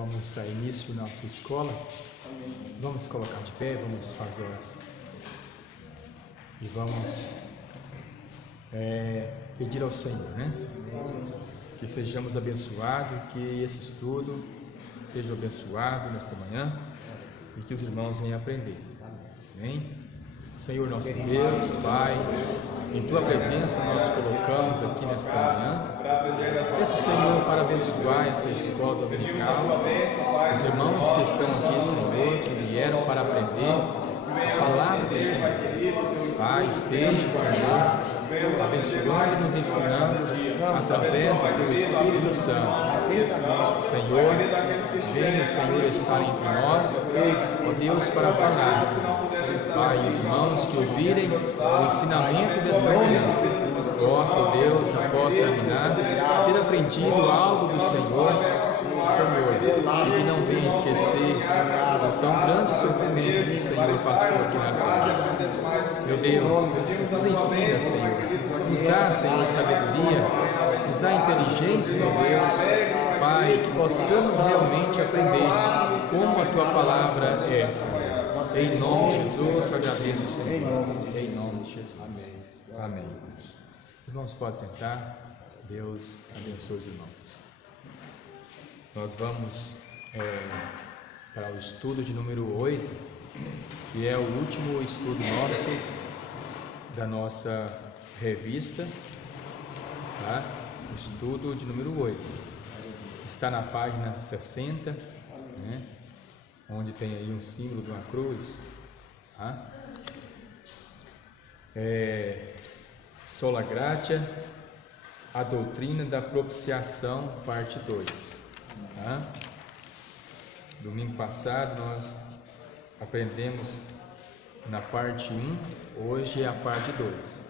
Vamos dar início à nossa escola. Vamos colocar de pé, vamos fazer oração. E vamos pedir ao Senhor, que sejamos abençoados, que esse estudo seja abençoado nesta manhã e que os irmãos venham aprender. Amém? Senhor nosso Deus, Pai, em Tua presença nós colocamos aqui nesta manhã. Peço, Senhor, para abençoar esta escola dominical, os irmãos que estão aqui, Senhor, que vieram para aprender a palavra do Senhor. Pai, esteja, Senhor, abençoando e nos ensinando através do Teu Espírito Santo. Senhor, venha, Senhor, estar entre nós, ó Deus, para falar, Senhor. Pai, os irmãos que ouvirem o ensinamento desta manhã, possa, Deus, após terminar, ter aprendido algo do Senhor, e que não venha esquecer o tão grande sofrimento que o Senhor passou aqui na terra. Meu Deus, nos ensina, Senhor, nos dá, Senhor, sabedoria, nos dá inteligência, meu Deus, Pai, que possamos realmente aprender como a Tua palavra é, Senhor. Em nome de Jesus, eu agradeço, Senhor. Em nome de Jesus. Amém. Irmãos, podem sentar. Deus abençoe os irmãos. Nós vamos para o estudo de número 8, que é o último estudo nosso, da nossa revista, tá? O estudo de número 8. Está na página 60, onde tem aí um símbolo de uma cruz, tá? Sola Gratia, a doutrina da propiciação, parte 2. Tá? Domingo passado nós aprendemos na parte 1, hoje é a parte 2.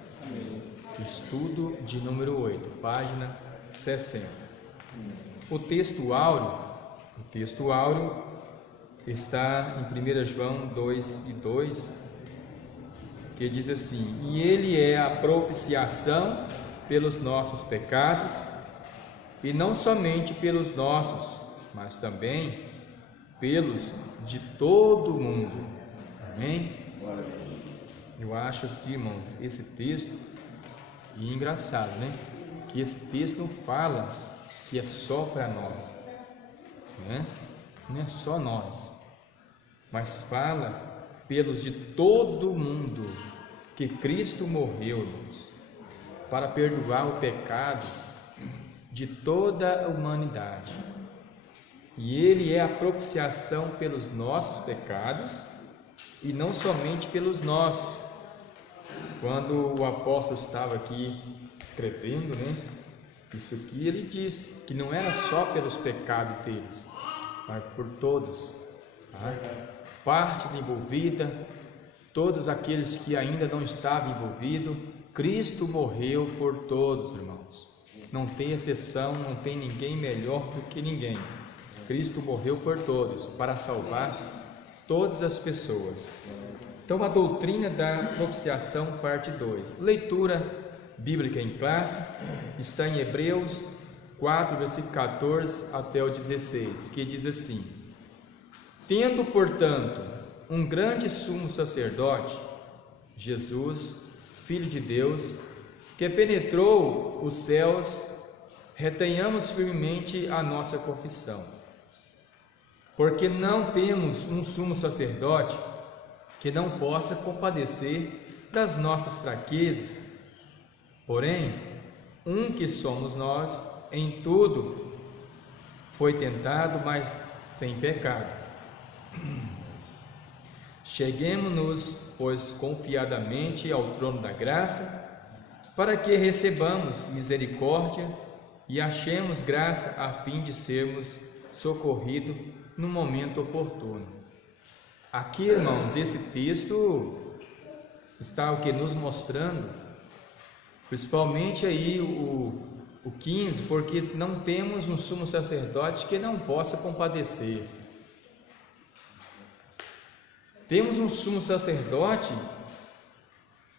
Estudo de número 8, página 60. O texto áureo está em 1 João 2:2, que diz assim: e Ele é a propiciação pelos nossos pecados, e não somente pelos nossos, mas também pelos de todo o mundo. Amém? Eu acho assim, irmãos, esse texto, e engraçado, que esse texto não fala que é só para nós, não é só nós, mas fala pelos de todo o mundo, que Cristo morreu, irmãos, para perdoar o pecado de toda a humanidade. E Ele é a propiciação pelos nossos pecados, e não somente pelos nossos. Quando o apóstolo estava aqui escrevendo, isso aqui, ele disse que não era só pelos pecados deles, mas por todos, tá? Partes envolvidas, todos aqueles que ainda não estavam envolvidos, Cristo morreu por todos, irmãos. Não tem exceção, não tem ninguém melhor do que ninguém. Cristo morreu por todos, para salvar todas as pessoas. Então, a doutrina da propiciação, parte 2. Leitura bíblica em classe, está em Hebreus 4, versículo 14 até o 16, que diz assim: tendo, portanto, um grande sumo sacerdote, Jesus, Filho de Deus, que penetrou os céus, retenhamos firmemente a nossa confissão. Porque não temos um sumo sacerdote que não possa compadecer das nossas fraquezas, porém, um que somos nós em tudo, foi tentado, mas sem pecado. Cheguemo-nos, pois, confiadamente ao trono da graça, para que recebamos misericórdia e achemos graça a fim de sermos socorridos no momento oportuno. Aqui, irmãos, esse texto está o que nos mostrando, principalmente aí o 15, porque não temos um sumo sacerdote que não possa compadecer. Temos um sumo sacerdote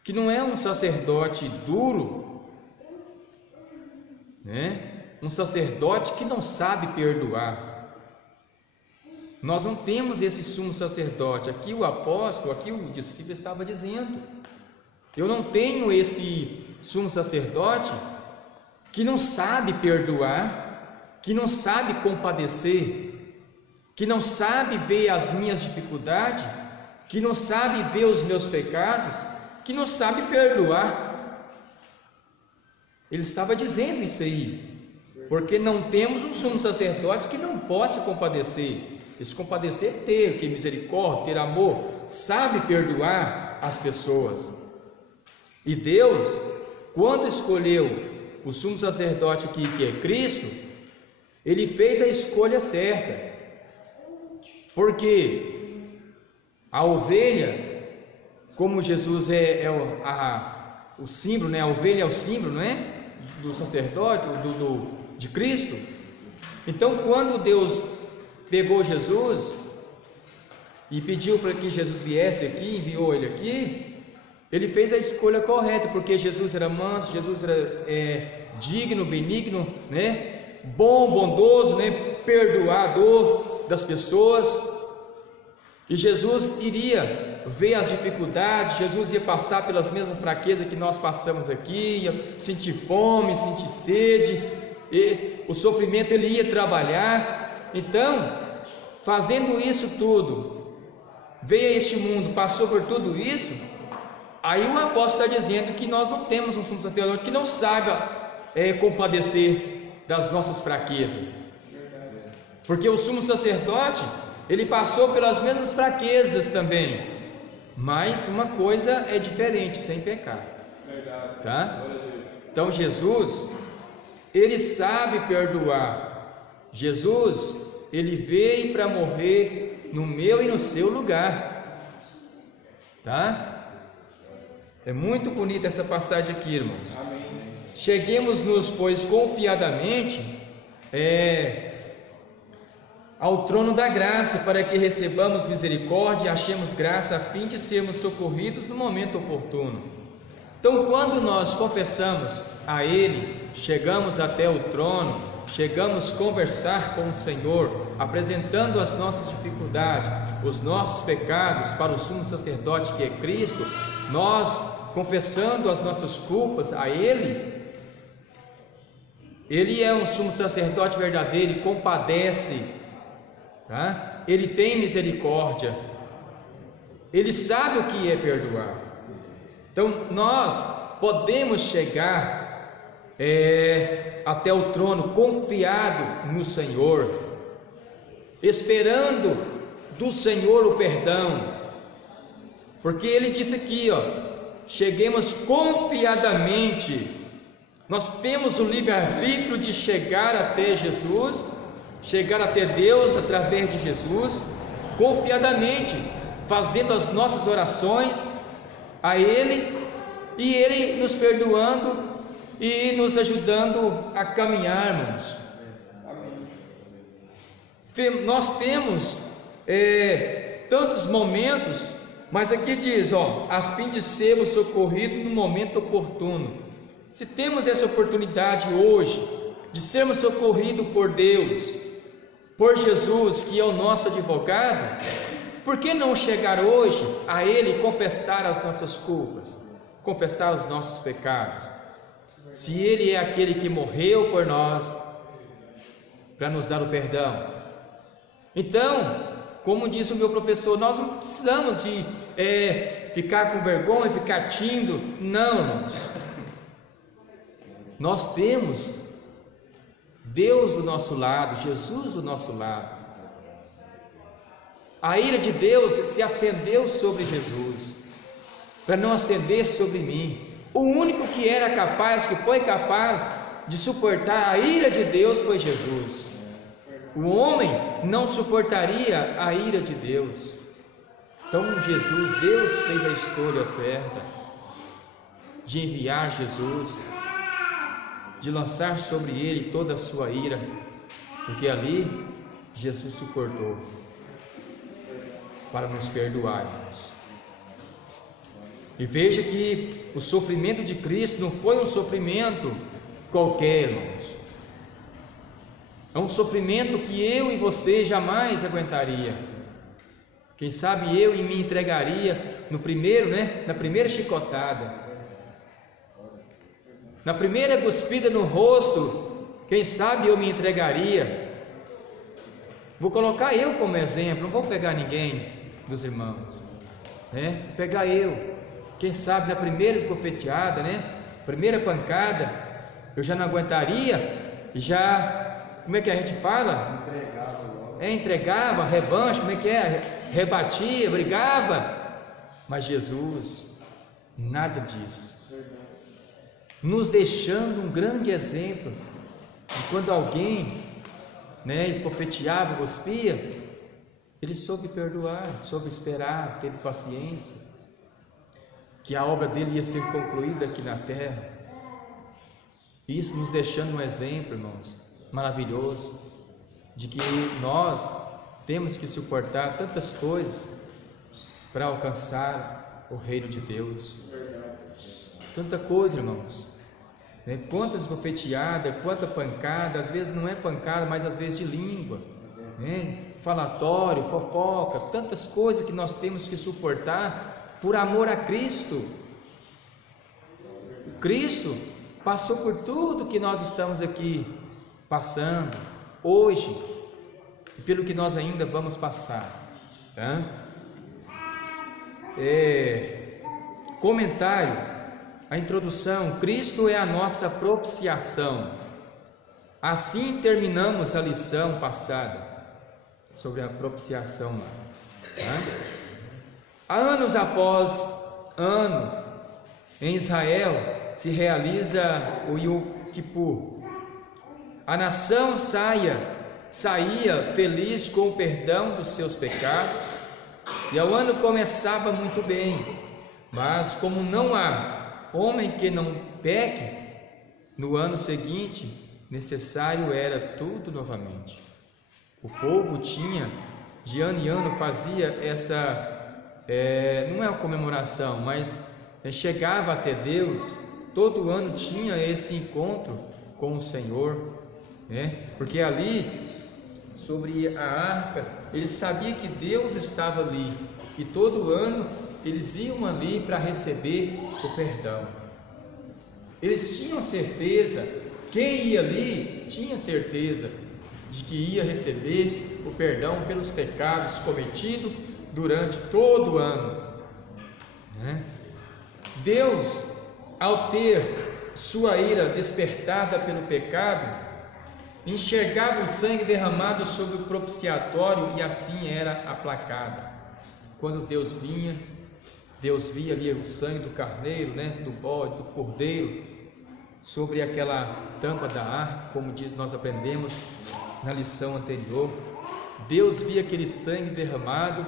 que não é um sacerdote duro, um sacerdote que não sabe perdoar, Nós não temos esse sumo sacerdote. Aqui o apóstolo, aqui o discípulo estava dizendo: eu não tenho esse sumo sacerdote que não sabe perdoar, que não sabe compadecer, que não sabe ver as minhas dificuldades, que não sabe ver os meus pecados, que não sabe perdoar. Ele estava dizendo isso aí, porque não temos um sumo sacerdote que não possa compadecer. Esse compadecer é ter misericórdia, ter amor, sabe perdoar as pessoas. E Deus, quando escolheu o sumo sacerdote aqui, que é Cristo, Ele fez a escolha certa, porque a ovelha, como Jesus é o símbolo, né? A ovelha é o símbolo, não é? Do sacerdote, de Cristo. Então, quando Deus pegou Jesus e pediu para que Jesus viesse aqui, enviou ele aqui, ele fez a escolha correta, porque Jesus era manso, Jesus era digno, benigno, né? Bom, bondoso, né? Perdoador das pessoas. E Jesus iria ver as dificuldades, Jesus ia passar pelas mesmas fraquezas que nós passamos aqui, ia sentir fome, sentir sede, e o sofrimento ele ia trabalhar. Então, fazendo isso tudo, veio a este mundo, passou por tudo isso. Aí o apóstolo está dizendo que nós não temos um sumo sacerdote que não saiba compadecer das nossas fraquezas, porque o sumo sacerdote ele passou pelas mesmas fraquezas também, mas uma coisa é diferente: sem pecado, tá? Então Jesus, ele sabe perdoar. Jesus, ele veio para morrer no meu e no seu lugar, tá? É muito bonita essa passagem aqui, irmãos. Cheguemos-nos, pois, confiadamente ao trono da graça, para que recebamos misericórdia e achemos graça, a fim de sermos socorridos no momento oportuno. Então, quando nós confessamos a Ele, chegamos até o trono, chegamos a conversar com o Senhor, apresentando as nossas dificuldades, os nossos pecados para o sumo sacerdote que é Cristo, nós confessando as nossas culpas a Ele, Ele é um sumo sacerdote verdadeiro, Ele compadece, tá? Ele tem misericórdia, Ele sabe o que é perdoar. Então nós podemos chegar até o trono confiado no Senhor, esperando do Senhor o perdão, porque Ele disse aqui, cheguemos confiadamente. Nós temos o livre-arbítrio de chegar até Jesus, chegar até Deus através de Jesus, confiadamente, fazendo as nossas orações a Ele, e Ele nos perdoando e nos ajudando a caminharmos. Nós temos tantos momentos, mas aqui diz, a fim de sermos socorridos no momento oportuno. Se temos essa oportunidade hoje de sermos socorridos por Deus, por Jesus, que é o nosso advogado, por que não chegar hoje a Ele e confessar as nossas culpas, confessar os nossos pecados? Se Ele é aquele que morreu por nós para nos dar o perdão. Então, como disse o meu professor, nós não precisamos de ficar com vergonha, ficar tímido. Não, irmãos. Nós temos Deus do nosso lado, Jesus do nosso lado. A ira de Deus se acendeu sobre Jesus, para não acender sobre mim. O único que era capaz, que foi capaz de suportar a ira de Deus foi Jesus. O homem não suportaria a ira de Deus. Então Deus fez a escolha certa de enviar Jesus, de lançar sobre ele toda a sua ira, porque ali Jesus suportou para nos perdoar, irmãos. E veja que o sofrimento de Cristo não foi um sofrimento qualquer, irmãos. É um sofrimento que eu e você jamais aguentaria. Quem sabe eu me entregaria no primeiro, na primeira chicotada, na primeira cuspida no rosto, quem sabe eu me entregaria. Vou colocar eu como exemplo, não vou pegar ninguém dos irmãos, Vou pegar eu. Quem sabe na primeira esbofeteada, primeira pancada, eu já não aguentaria e já, como é que a gente fala? Entregava logo. Entregava, revanche, como é que é? Rebatia, brigava. Mas Jesus, nada disso. Nos deixando um grande exemplo de quando alguém, esbofeteava, cuspia, ele soube perdoar, soube esperar, teve paciência, que a obra dele ia ser concluída aqui na terra. Isso nos deixando um exemplo, irmãos, maravilhoso, de que nós temos que suportar tantas coisas para alcançar o reino de Deus. Tanta coisa, irmãos, quantas esbofeteadas, quanta pancada, às vezes não é pancada, mas às vezes de língua, falatório, fofoca, tantas coisas que nós temos que suportar por amor a Cristo. Cristo passou por tudo que nós estamos aqui passando hoje e pelo que nós ainda vamos passar, tá? Comentário, a introdução: Cristo é a nossa propiciação. Assim terminamos a lição passada sobre a propiciação, tá? Há anos após ano, em Israel se realiza o Yom Kippur. A nação saía feliz com o perdão dos seus pecados, e o ano começava muito bem. Mas como não há homem que não peque, no ano seguinte necessário era tudo novamente. O povo tinha, de ano em ano, fazia essa, não é uma comemoração, mas chegava até Deus, todo ano tinha esse encontro com o Senhor, porque ali, sobre a arca, eles sabiam que Deus estava ali, e todo ano eles iam ali para receber o perdão. Eles tinham certeza, quem ia ali tinha certeza de que ia receber o perdão pelos pecados cometidos durante todo o ano, Deus, ao ter sua ira despertada pelo pecado, enxergava o sangue derramado sobre o propiciatório e assim era aplacada. Quando Deus vinha, Deus via ali o sangue do carneiro, do bode, do cordeiro, sobre aquela tampa da arca, como diz, nós aprendemos na lição anterior. Deus via aquele sangue derramado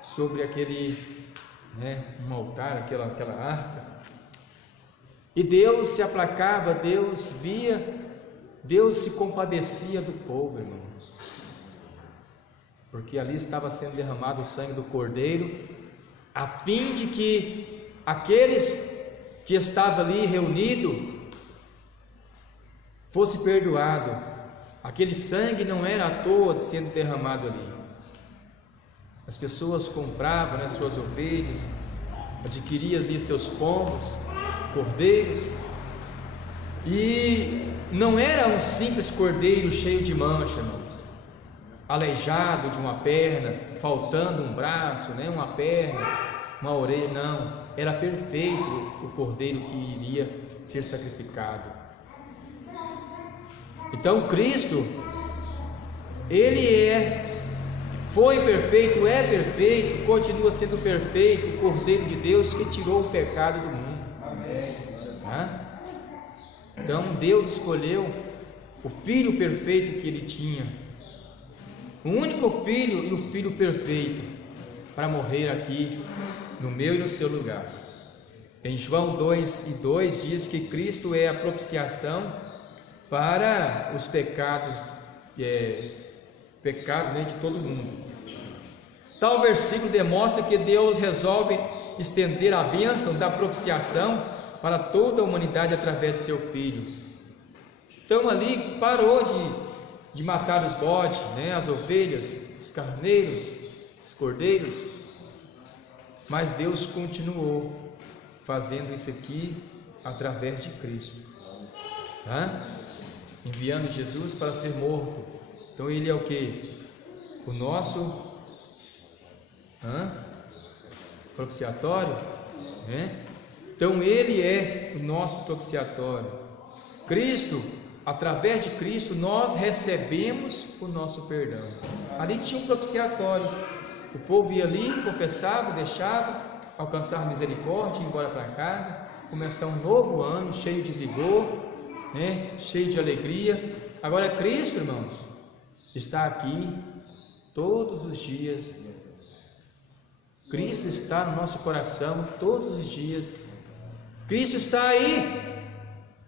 sobre aquele, um altar, aquela arca, e Deus se aplacava, Deus via, Deus se compadecia do povo, irmãos, porque ali estava sendo derramado o sangue do cordeiro, a fim de que aqueles que estavam ali reunidos fosse perdoado. Aquele sangue não era à toa sendo derramado ali. As pessoas compravam suas ovelhas, adquiriam ali seus pombos, cordeiros, e não era um simples cordeiro cheio de mancha, irmãos, aleijado de uma perna, faltando um braço, uma perna, uma orelha, não, era perfeito o cordeiro que iria ser sacrificado. Então Cristo, Ele foi perfeito, é perfeito, continua sendo perfeito, o Cordeiro de Deus que tirou o pecado do mundo. Amém. Então Deus escolheu o Filho perfeito que Ele tinha, o único Filho e o Filho perfeito, para morrer aqui no meu e no seu lugar. Em João 2:2 diz que Cristo é a propiciação para os pecados, pecado de todo mundo. Tal versículo demonstra que Deus resolve estender a bênção da propiciação para toda a humanidade através de seu Filho. Então ali parou de matar os bodes, né, as ovelhas, os carneiros, os cordeiros, mas Deus continuou fazendo isso aqui através de Cristo, tá? Enviando Jesus para ser morto. Então ele é o que? O nosso propiciatório, né? Então ele é o nosso propiciatório. Cristo, através de Cristo, nós recebemos o nosso perdão. Ali tinha um propiciatório. O povo ia ali, confessava, deixava, alcançar misericórdia, ir embora para casa, começar um novo ano cheio de vigor, né? Cheio de alegria. Agora Cristo, irmãos, está aqui todos os dias. Cristo está no nosso coração todos os dias. Cristo está aí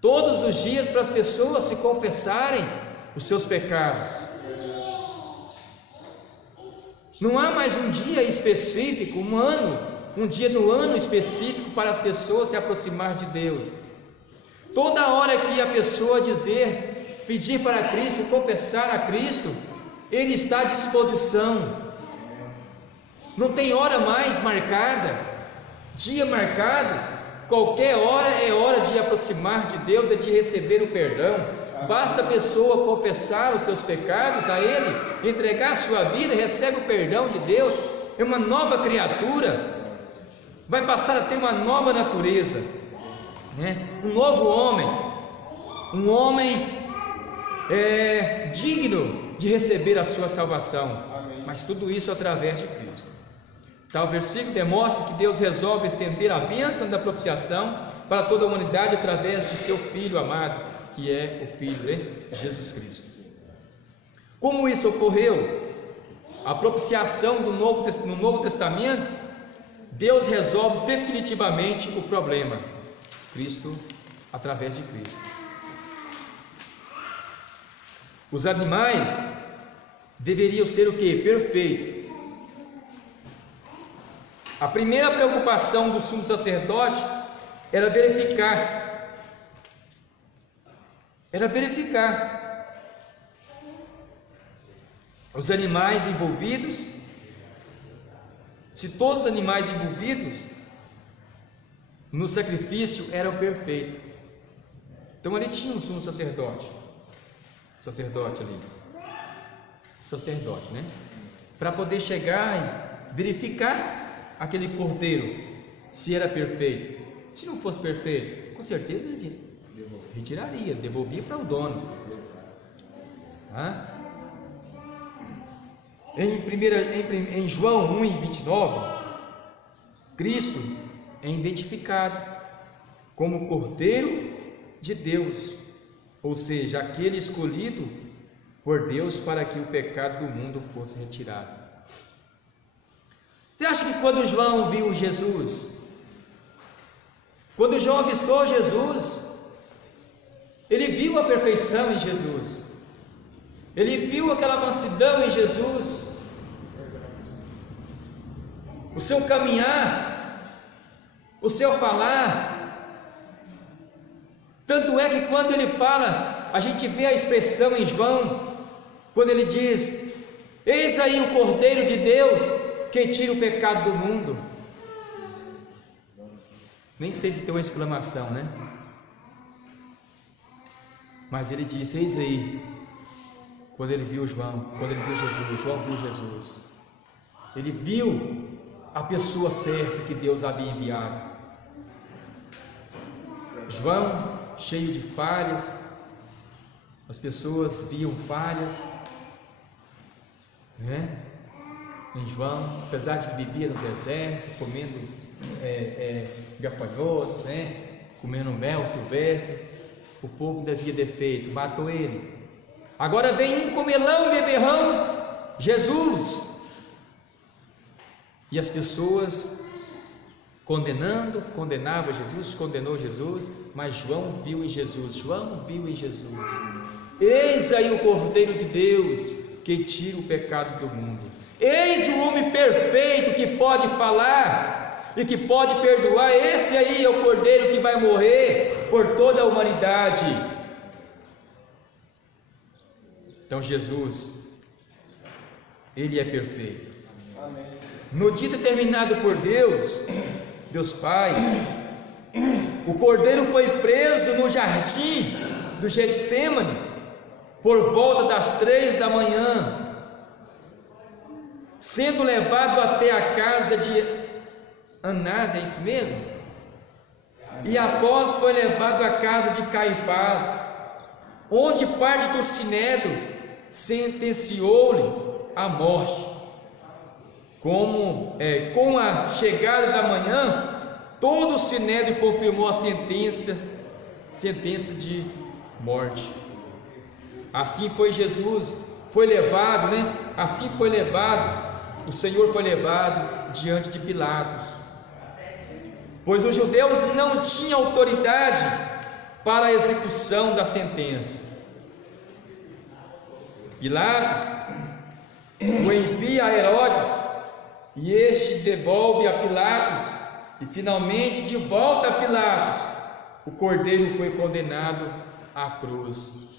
todos os dias para as pessoas se confessarem os seus pecados. Não há mais um dia específico, um dia no ano específico para as pessoas se aproximar de Deus. Toda hora que a pessoa pedir para Cristo, confessar a Cristo, Ele está à disposição. Não tem hora mais marcada, dia marcado. Qualquer hora é hora de aproximar de Deus, é de receber o perdão. Basta a pessoa confessar os seus pecados a Ele, entregar a sua vida, recebe o perdão de Deus, é uma nova criatura, vai passar a ter uma nova natureza, né? Um novo homem, um homem digno de receber a sua salvação. Mas tudo isso através de Cristo. Tal versículo demonstra que Deus resolve estender a bênção da propiciação para toda a humanidade através de seu Filho amado, que é o Filho, né? Jesus Cristo. Como isso ocorreu? A propiciação no Novo Testamento, Deus resolve definitivamente o problema. Cristo, através de Cristo. Os animais deveriam ser o quê? Perfeitos. A primeira preocupação do sumo sacerdote era verificar os animais envolvidos, se todos os animais envolvidos no sacrifício eram perfeitos. Então ali tinha um sumo sacerdote, né? Para poder chegar e verificar aquele cordeiro, se era perfeito. Se não fosse perfeito, com certeza ele retiraria, devolvia para o dono. Em João 1:29, Cristo é identificado como Cordeiro de Deus, ou seja, aquele escolhido por Deus para que o pecado do mundo fosse retirado. Você acha que quando João viu Jesus, quando João avistou Jesus, ele viu a perfeição em Jesus, ele viu aquela mansidão em Jesus, o seu caminhar, o seu falar. Tanto é que quando ele fala, a gente vê a expressão em João, quando ele diz: eis aí o Cordeiro de Deus que tira o pecado do mundo. Nem sei se tem uma exclamação, né? Mas ele disse: eis aí. Quando ele viu Jesus, João viu Jesus, ele viu a pessoa certa que Deus havia enviado. João, cheio de falhas, as pessoas viam falhas, né? Em João, apesar de que vivia no deserto, comendo gafanhotos, né? Comendo mel silvestre, o povo ainda havia defeito, matou ele. Agora vem um comelão e beberrão, Jesus, e as pessoas condenavam Jesus, condenou Jesus, mas João viu em Jesus, eis aí o Cordeiro de Deus que tira o pecado do mundo. Eis o homem perfeito que pode falar e que pode perdoar. Esse aí é o Cordeiro que vai morrer por toda a humanidade. Então Jesus, Ele é perfeito. No dia determinado por Deus, Deus Pai, o cordeiro foi preso no jardim do Getsêmani por volta das 3 da manhã, sendo levado até a casa de Anás, é isso mesmo? E após foi levado à casa de Caifás, onde parte do sinédrio sentenciou-lhe a morte. Com a chegada da manhã, todo o sinédrio confirmou a sentença de morte. Assim foi Jesus, foi levado, Assim foi levado, o Senhor foi levado diante de Pilatos, pois os judeus não tinham autoridade para a execução da sentença. Pilatos o envia a Herodes, e este devolve a Pilatos, e finalmente de volta a Pilatos, o cordeiro foi condenado à cruz.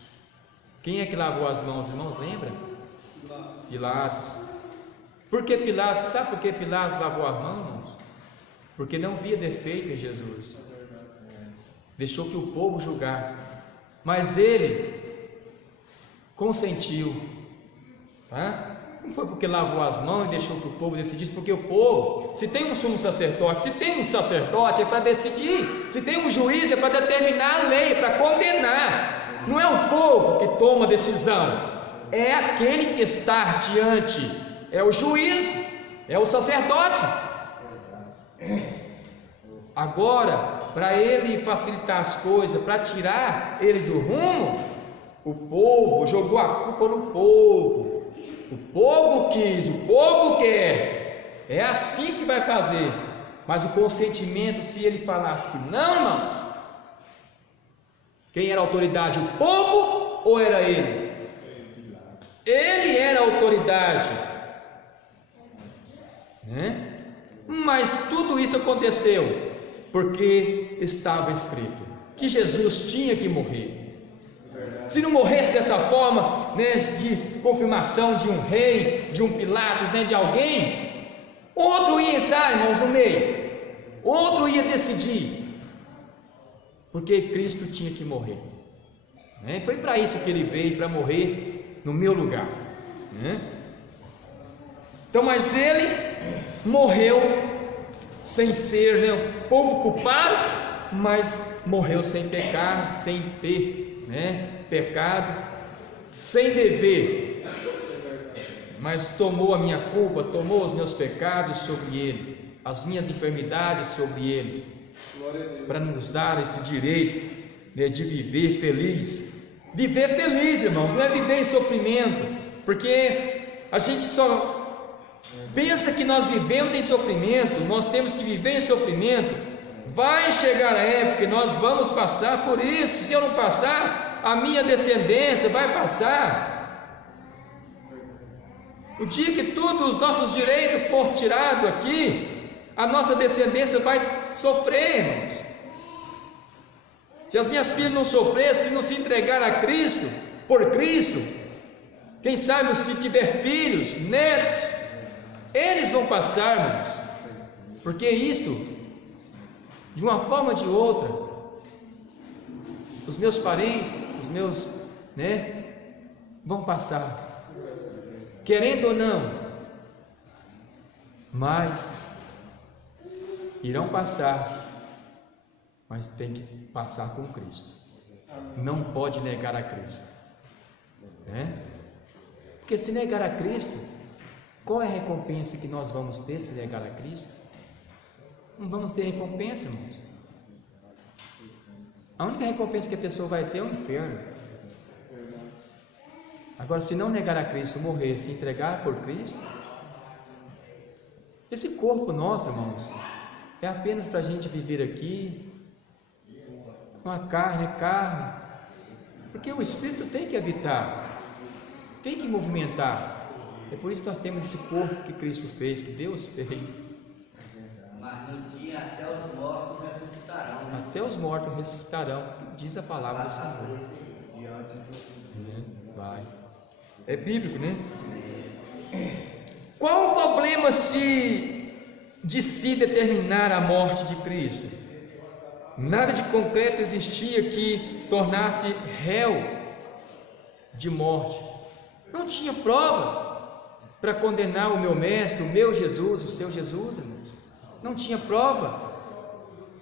Quem é que lavou as mãos, irmãos? Lembra? Pilatos. Por que Pilatos? Sabe por que Pilatos lavou as mãos, irmãos? Porque não via defeito em Jesus, deixou que o povo julgasse, mas ele consentiu, tá? Não foi porque lavou as mãos e deixou que o povo decidisse, porque o povo, se tem um sumo sacerdote, é para decidir, se tem um juiz é para determinar a lei, para condenar. Não é o povo que toma a decisão, é aquele que está diante, é o juiz, é o sacerdote. Agora, para ele facilitar as coisas, para tirar ele do rumo, o povo jogou a culpa no povo. O povo quis, o povo quer, é assim que vai fazer. Mas o consentimento, se ele falasse que não, irmãos, quem era a autoridade? O povo ou era ele? Ele era a autoridade, Mas tudo isso aconteceu porque estava escrito que Jesus tinha que morrer. Se não morresse dessa forma, de confirmação de um rei, de um Pilatos, de alguém, outro ia entrar, irmãos, no meio, outro ia decidir, porque Cristo tinha que morrer, Foi para isso que ele veio, para morrer no meu lugar, Então, mas ele morreu sem ser, o povo culpado, mas morreu sem pecar, sem ter, pecado, sem dever, mas tomou a minha culpa, tomou os meus pecados sobre ele, as minhas enfermidades sobre ele, para nos dar esse direito, de viver feliz. Viver feliz, irmãos, não é viver em sofrimento, porque a gente só pensa que nós vivemos em sofrimento, nós temos que viver em sofrimento. Vai chegar a época que nós vamos passar por isso. Se eu não passar, a minha descendência vai passar. O dia que todos os nossos direitos for tirado aqui, a nossa descendência vai sofrer, irmãos. Se as minhas filhas não sofrerem, se não se entregar a Cristo, por Cristo, quem sabe se tiver filhos, netos, eles vão passar, irmãos, porque isto, de uma forma ou de outra, os meus parentes, os meus, vão passar, querendo ou não, mas irão passar, mas tem que passar com Cristo, não pode negar a Cristo, porque se negar a Cristo, qual é a recompensa que nós vamos ter se negar a Cristo? Não vamos ter recompensa, irmãos. A única recompensa que a pessoa vai ter é o inferno. Agora, se não negar a Cristo, morrer, se entregar por Cristo, esse corpo nosso, irmãos, é apenas para a gente viver aqui, uma carne, porque o Espírito tem que habitar, tem que movimentar. É por isso que nós temos esse corpo que Cristo fez, que Deus fez. Mas no dia até os mortos ressuscitarão. Até os mortos ressuscitarão, diz a palavra do Senhor. Vai. É bíblico, né? Qual o problema de se determinar a morte de Cristo? Nada de concreto existia que tornasse réu de morte. Não tinha provas para condenar o meu mestre, o meu Jesus, o seu Jesus, irmãos. Não tinha prova.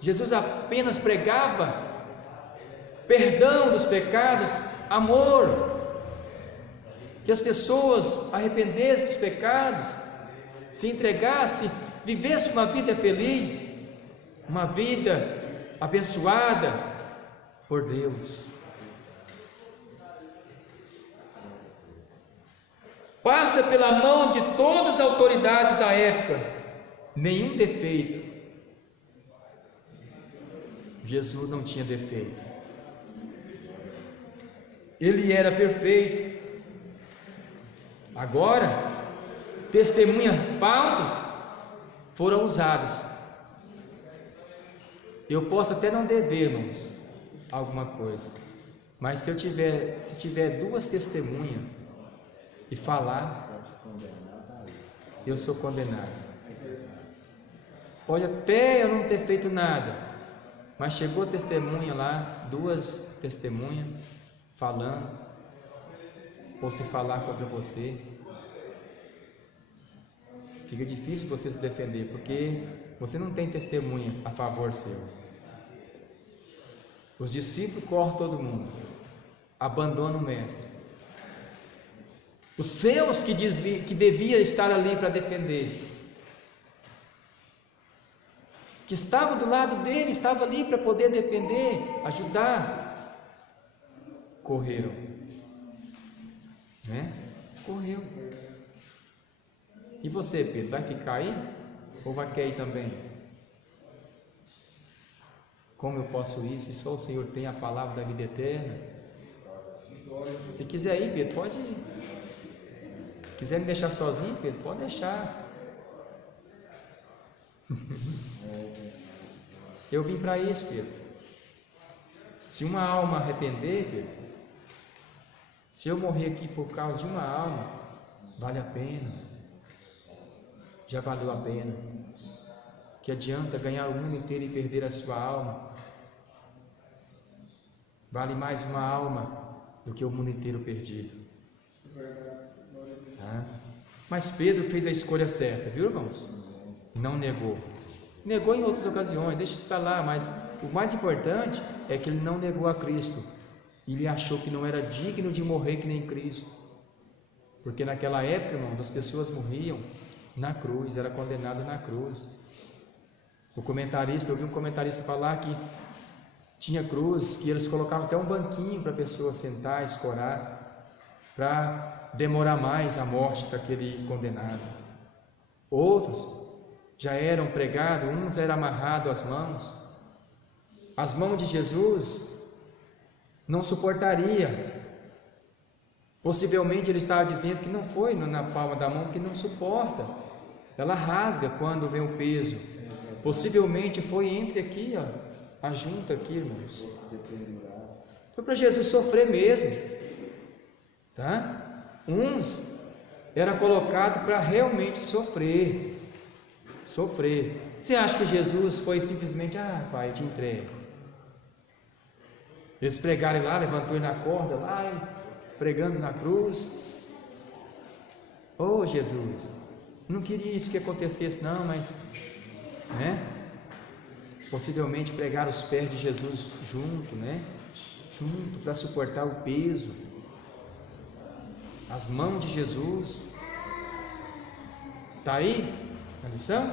Jesus apenas pregava perdão dos pecados, amor, que as pessoas arrependessem dos pecados, se entregassem, vivessem uma vida feliz, uma vida abençoada por Deus. Passa pela mão de todas as autoridades da época, nenhum defeito. Jesus não tinha defeito. Ele era perfeito. Agora, testemunhas falsas foram usadas. Eu posso até não dever, irmãos, alguma coisa, mas se tiver duas testemunhas e falar, eu sou condenado. Pode até eu não ter feito nada, mas chegou testemunha lá, duas testemunhas falando, ou se falar contra você, fica difícil você se defender, porque você não tem testemunha a favor seu. Os discípulos correm todo mundo, abandonam o mestre. Os seus que devia estar ali para defender, que estava do lado dele, estava ali para poder defender, ajudar, correram, né? Correu. E você, Pedro, vai ficar aí? Ou vai querer ir também? Como eu posso ir se só o Senhor tem a palavra da vida eterna? Se quiser ir, Pedro, pode ir. Se quiser me deixar sozinho, Pedro, pode deixar. Eu vim para isso, Pedro. Se uma alma arrepender, Pedro, se eu morrer aqui por causa de uma alma, vale a pena. Já valeu a pena. Que adianta ganhar o mundo inteiro e perder a sua alma? Vale mais uma alma do que o mundo inteiro perdido. Tá? Mas Pedro fez a escolha certa, viu, irmãos? Não negou. Negou em outras ocasiões, deixa isso para lá, mas o mais importante é que ele não negou a Cristo. Ele achou que não era digno de morrer que nem Cristo. Porque naquela época, irmãos, as pessoas morriam na cruz, era condenado na cruz. Eu ouvi um comentarista falar que tinha cruz, que eles colocavam até um banquinho para a pessoa sentar, escorar, para demorar mais a morte daquele condenado. Outros já eram pregados, uns eram amarrados às mãos. As mãos de Jesus não suportaria. Possivelmente ele estava dizendo que não foi na palma da mão, que não suporta. Ela rasga quando vem o peso. Possivelmente foi entre aqui, ó, a junta aqui, irmãos. Foi para Jesus sofrer mesmo, tá? Uns era colocado para realmente sofrer. Você acha que Jesus foi simplesmente, Pai, eu te entrego? Eles pregaram lá, levantou ele na corda lá, pregando na cruz. Oh, Jesus, não queria isso que acontecesse não, mas, né? Possivelmente pregaram os pés de Jesus junto, né? Junto, para suportar o peso. As mãos de Jesus. Está aí a lição?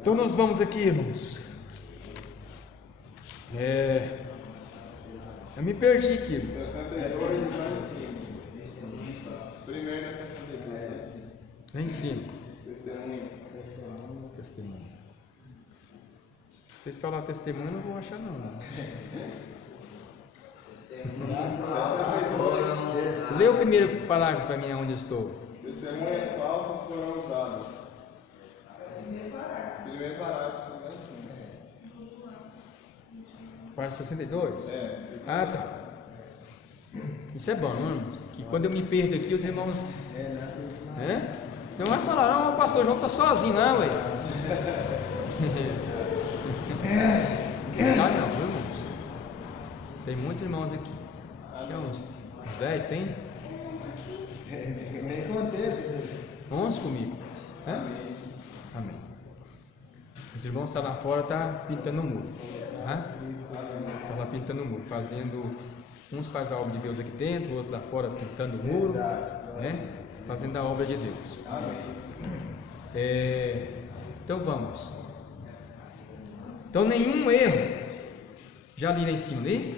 Então nós vamos aqui, irmãos. Eu me perdi aqui, irmãos. 62 e lá em cima. Primeiro é 62. Lá em cima. Testemunho. Vocês falar testemunho, não vão achar não. Lê o primeiro parágrafo para mim, onde eu estou. Testemunhas falsas foram usadas. Primeiro parágrafo. página 62? É. Ah, tá. Isso é bom, irmãos. Que quando eu me perdo aqui, os irmãos. Você não vai falar, não, o pastor João está sozinho, não, ué. Tá não, irmãos. Tem muitos irmãos aqui. Tem uns 10, tem? Nem contei. 11 comigo. Amém. Os irmãos estão lá fora, tá pintando o muro. Tá? Estão lá pintando o muro, fazendo. Uns fazem a obra de Deus aqui dentro, outros lá fora pintando o muro, né? Fazendo a obra de Deus. Então vamos. Então nenhum erro. Já li lá em cima, né?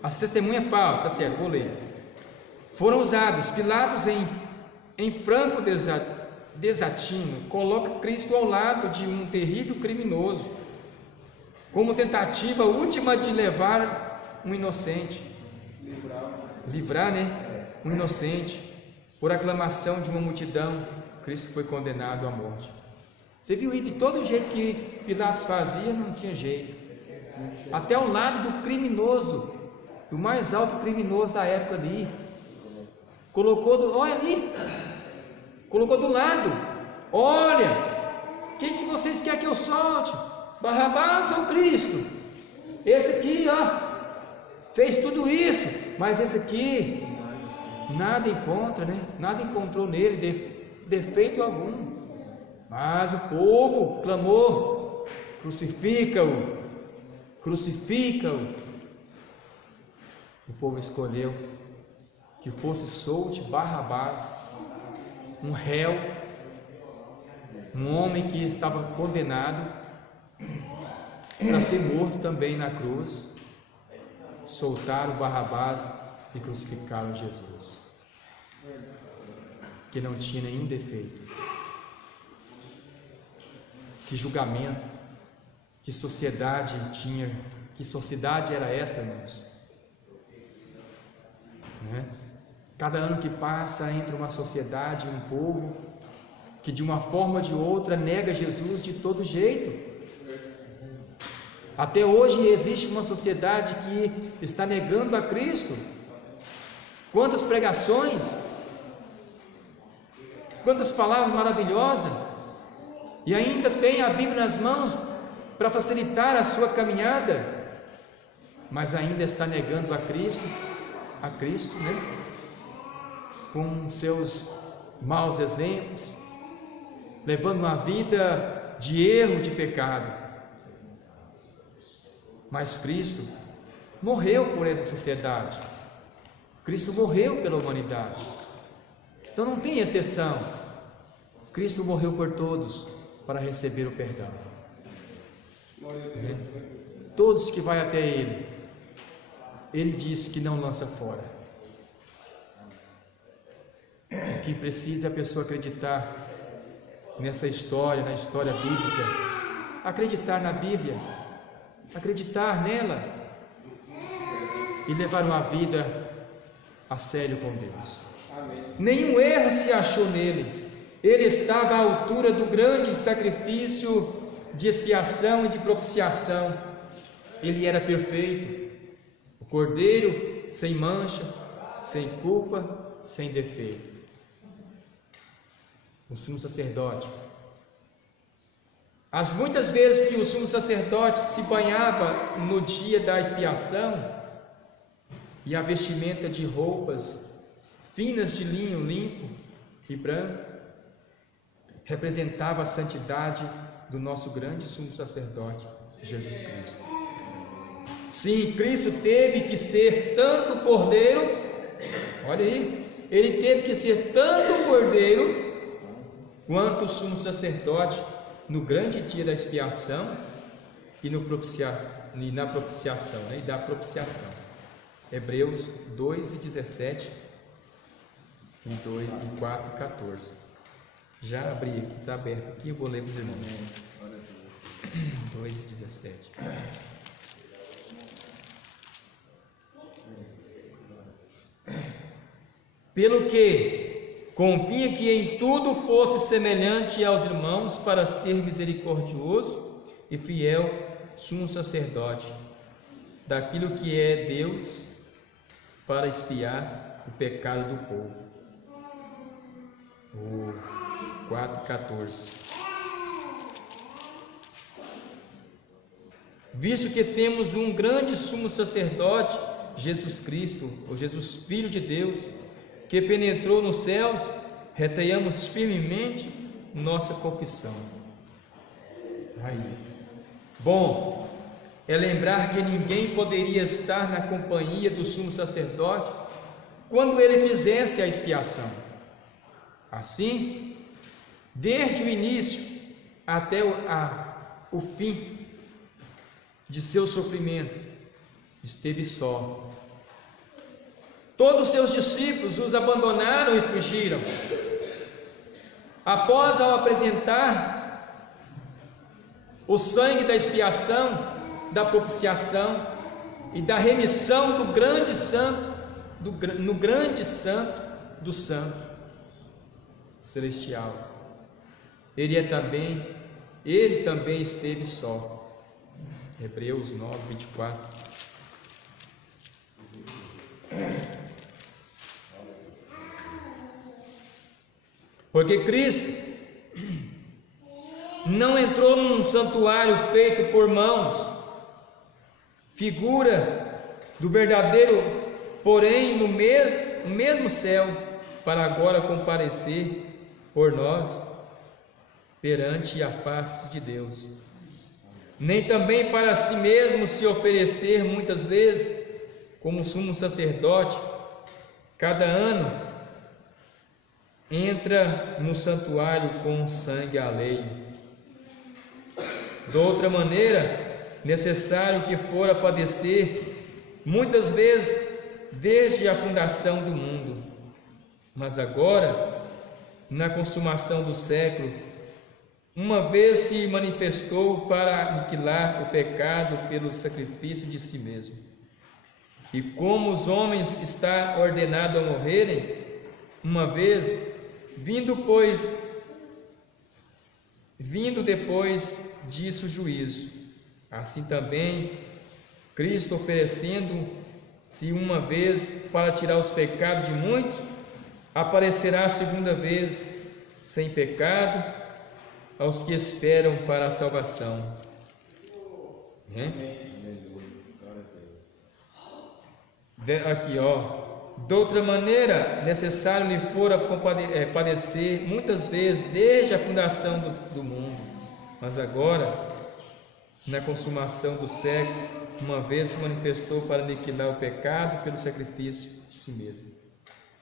As testemunhas falsas, tá certo, vou ler. Foram usados. Pilatos em franco desatino coloca Cristo ao lado de um terrível criminoso, como tentativa última de levar um inocente, livrar, né? Um inocente, por aclamação de uma multidão. Cristo foi condenado à morte. Você viu isso? De todo jeito que Pilatos fazia, não tinha jeito. Até ao lado do criminoso, do mais alto criminoso da época ali. Olha ali, colocou do lado. Olha, quem que vocês querem que eu solte? Barrabás ou Cristo? Esse aqui, ó, fez tudo isso, mas esse aqui nada encontra, né? Nada encontrou nele defeito algum. Mas o povo clamou: crucifica-o, crucifica-o. O povo escolheu que fosse solto Barrabás, um réu, um homem que estava condenado para ser morto também na cruz. Soltaram Barrabás e crucificaram Jesus, que não tinha nenhum defeito. Que julgamento, que sociedade tinha, que sociedade era essa, irmãos? Né? Cada ano que passa entra uma sociedade, um povo que de uma forma ou de outra nega Jesus de todo jeito. Até hoje existe uma sociedade que está negando a Cristo. Quantas pregações, quantas palavras maravilhosas, e ainda tem a Bíblia nas mãos para facilitar a sua caminhada, mas ainda está negando a Cristo, né? Com seus maus exemplos, levando uma vida de erro, de pecado. Mas Cristo morreu por essa sociedade. Cristo morreu pela humanidade. Então não tem exceção. Cristo morreu por todos para receber o perdão. Todos que vai até Ele diz que não lança fora. O que precisa é a pessoa acreditar nessa história, na história bíblica, acreditar na Bíblia, acreditar nela e levar uma vida a sério com Deus. Amém. Nenhum erro se achou nele. Ele estava à altura do grande sacrifício de expiação e de propiciação. Ele era perfeito, o Cordeiro sem mancha, sem culpa, sem defeito. O sumo sacerdote. As muitas vezes que o sumo sacerdote se banhava no dia da expiação, e a vestimenta de roupas finas de linho limpo e branco representava a santidade do nosso grande sumo sacerdote, Jesus Cristo. Sim, Cristo teve que ser tanto cordeiro, olha aí, ele teve que ser tanto cordeiro quanto o sumo sacerdote no grande dia da expiação e na propiciação, né? E da propiciação. Hebreus 2:17 e 4:14. Já abri aqui, está aberto aqui, eu vou ler para os irmãos. 2:17. Pelo que convinha que em tudo fosse semelhante aos irmãos, para ser misericordioso e fiel sumo sacerdote daquilo que é Deus para expiar o pecado do povo. O 4:14. Visto que temos um grande sumo sacerdote, Jesus Cristo, ou Jesus Filho de Deus, que penetrou nos céus, retenhamos firmemente nossa confissão. Aí. Bom, é lembrar que ninguém poderia estar na companhia do sumo sacerdote quando ele fizesse a expiação. Assim, desde o início até o fim de seu sofrimento, esteve só. Todos os seus discípulos os abandonaram e fugiram. Após, ao apresentar o sangue da expiação, da propiciação e da remissão do grande santo, no grande santo do santo celestial, ele também esteve só. Hebreus 9:24. Porque Cristo não entrou num santuário feito por mãos, figura do verdadeiro, porém no mesmo céu, para agora comparecer por nós perante a face de Deus. Nem também para si mesmo se oferecer muitas vezes, como sumo sacerdote, cada ano entra no santuário com sangue alheio. De outra maneira, necessário que fora padecer muitas vezes desde a fundação do mundo, mas agora, na consumação do século, uma vez se manifestou para aniquilar o pecado pelo sacrifício de si mesmo. E como os homens está ordenado a morrerem, uma vez, vindo depois disso o juízo, assim também Cristo, oferecendo-se uma vez para tirar os pecados de muitos, aparecerá a segunda vez sem pecado aos que esperam para a salvação. Aqui, ó. De outra maneira, necessário lhe fora padecer muitas vezes desde a fundação do mundo, mas agora, na consumação do século, uma vez se manifestou para aniquilar o pecado pelo sacrifício de si mesmo.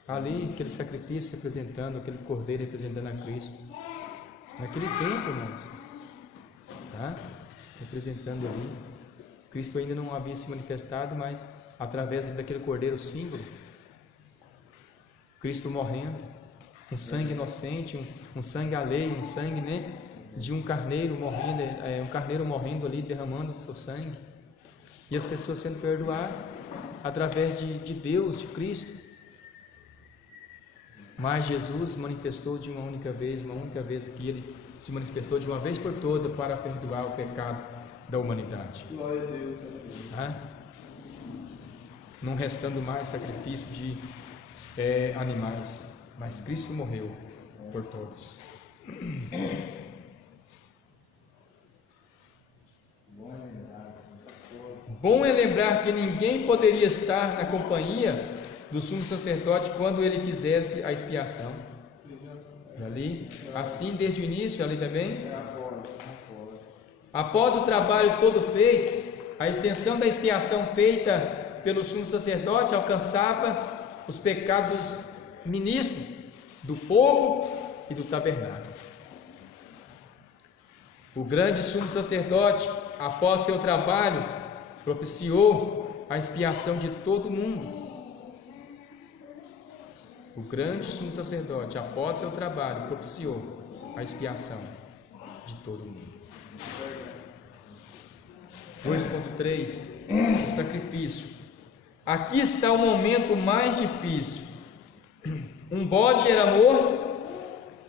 Ali, aquele sacrifício representando, aquele cordeiro representando a Cristo. Naquele tempo, irmãos, tá? Representando ali, Cristo ainda não havia se manifestado, mas através daquele cordeiro símbolo, Cristo morrendo, um sangue inocente, um sangue alheio, um sangue, né, de um carneiro morrendo, um carneiro morrendo ali, derramando o seu sangue, e as pessoas sendo perdoadas através de Deus, de Cristo. Mas Jesus manifestou de uma única vez que Ele se manifestou de uma vez por toda para perdoar o pecado da humanidade. Glória a Deus. Não restando mais sacrifício de animais, mas Cristo morreu por todos. Bom é lembrar que ninguém poderia estar na companhia do sumo sacerdote quando ele quisesse a expiação. Ali, assim desde o início, ali também. Após o trabalho todo feito, a extensão da expiação feita pelo sumo sacerdote alcançava os pecados dos ministros, do povo e do tabernáculo. O grande sumo sacerdote, após seu trabalho, propiciou a expiação de todo mundo. O grande sumo sacerdote, após seu trabalho, propiciou a expiação de todo mundo. 2.3 O sacrifício. Aqui está o momento mais difícil. Um bode era morto,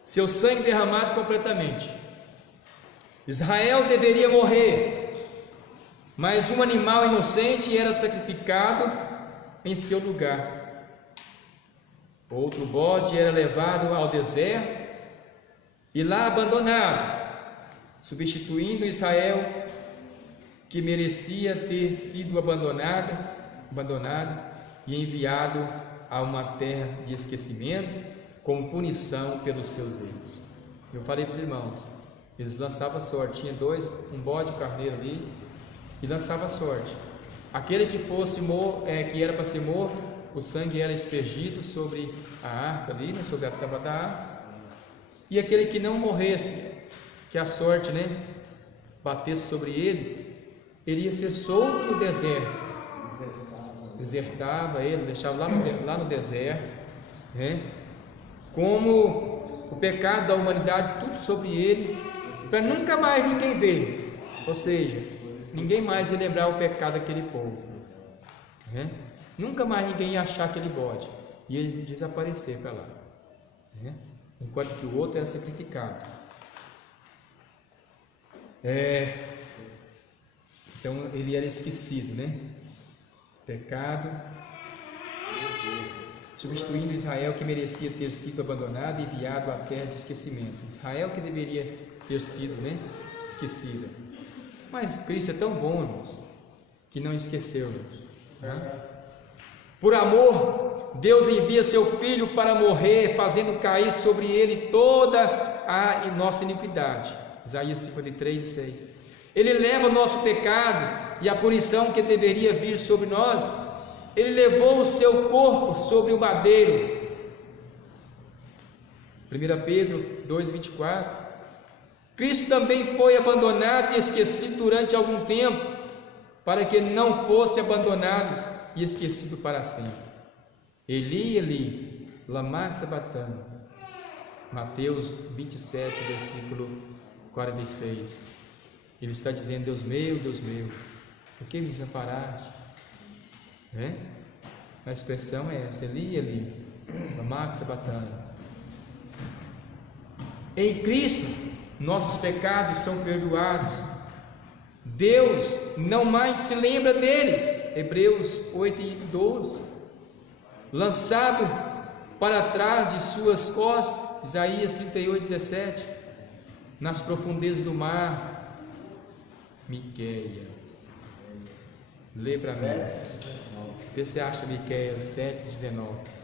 seu sangue derramado completamente. Israel deveria morrer, mas um animal inocente era sacrificado em seu lugar. Outro bode era levado ao deserto e lá abandonado, substituindo Israel, que merecia ter sido abandonado e enviado a uma terra de esquecimento, como punição pelos seus erros. Eu falei para os irmãos, eles lançavam sorte, tinha um bode, um carneiro ali, e lançava sorte. Aquele que fosse que era para ser morto, o sangue era aspergido sobre a arca ali, sobre a tampa da arca, e aquele que não morresse, que a sorte, batesse sobre ele ia ser solto no deserto. Desertava ele, deixava lá no deserto, como o pecado da humanidade, tudo sobre ele, para nunca mais ninguém ver, ou seja, ninguém mais ia lembrar o pecado daquele povo, nunca mais ninguém ia achar aquele bode, ia desaparecer para lá, enquanto que o outro era sacrificado. Então ele era esquecido, pecado, substituindo Israel, que merecia ter sido abandonado e enviado à terra de esquecimento. Israel que deveria ter sido esquecida, mas Cristo é tão bom, irmãos, que não esqueceu-nos. Por amor, Deus envia seu Filho para morrer, fazendo cair sobre ele toda a nossa iniquidade. Isaías 53, 6. Ele leva o nosso pecado e a punição que deveria vir sobre nós. Ele levou o seu corpo sobre o madeiro. 1 Pedro 2,24. Cristo também foi abandonado e esquecido durante algum tempo, para que não fosse abandonado e esquecido para sempre. Eli, Eli, lama sabachthani. Mateus 27, versículo 46. Ele está dizendo: Deus meu, por que me desamparaste? A expressão é essa: Eli, Eli, lama sabachthani. Em Cristo, nossos pecados são perdoados. Deus não mais se lembra deles. Hebreus 8:12. Lançado para trás de suas costas. Isaías 38:17. Nas profundezas do mar. Miqueias. Lê para mim. Vê se você acha Miqueias 7:19.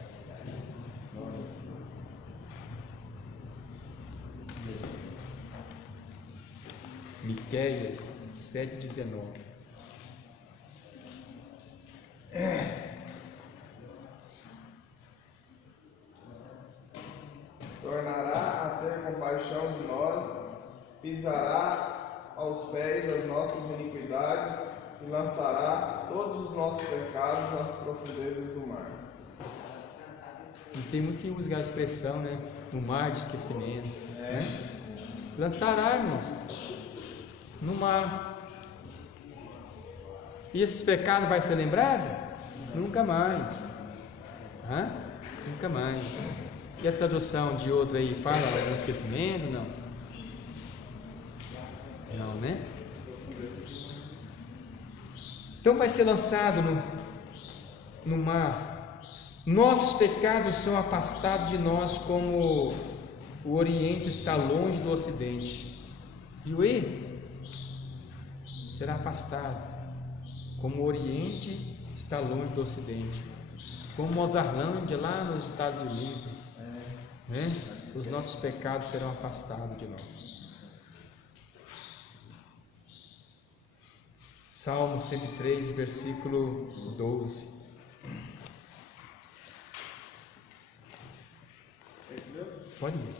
Miqueias 7:19. Tornará a ter compaixão de nós, pisará aos pés as nossas iniquidades e lançará todos os nossos pecados nas profundezas do mar. Não tem muito que usar a expressão, no mar de esquecimento, Lançará, irmãos, no mar. E esses pecados vai ser lembrado? Nunca mais. Nunca mais. E a tradução de outra aí fala no esquecimento? Não. Não, Então vai ser lançado no mar. Nossos pecados são afastados de nós, como o Oriente está longe do Ocidente. Viu aí? Será afastado, como o Oriente está longe do Ocidente. Como Mozarlândia lá nos Estados Unidos, os nossos pecados serão afastados de nós. Salmo 103, versículo 12. Pode ver.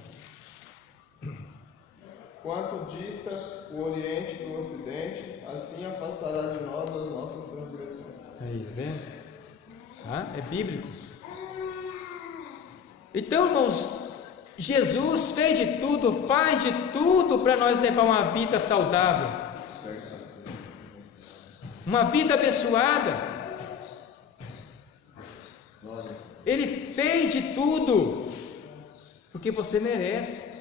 Quanto dista o Oriente do Ocidente, assim afastará de nós as nossas transgressões. Aí, tá vendo? É bíblico. Então, irmãos, Jesus fez de tudo, faz de tudo para nós levar uma vida saudável, uma vida abençoada. Ele fez de tudo porque você merece.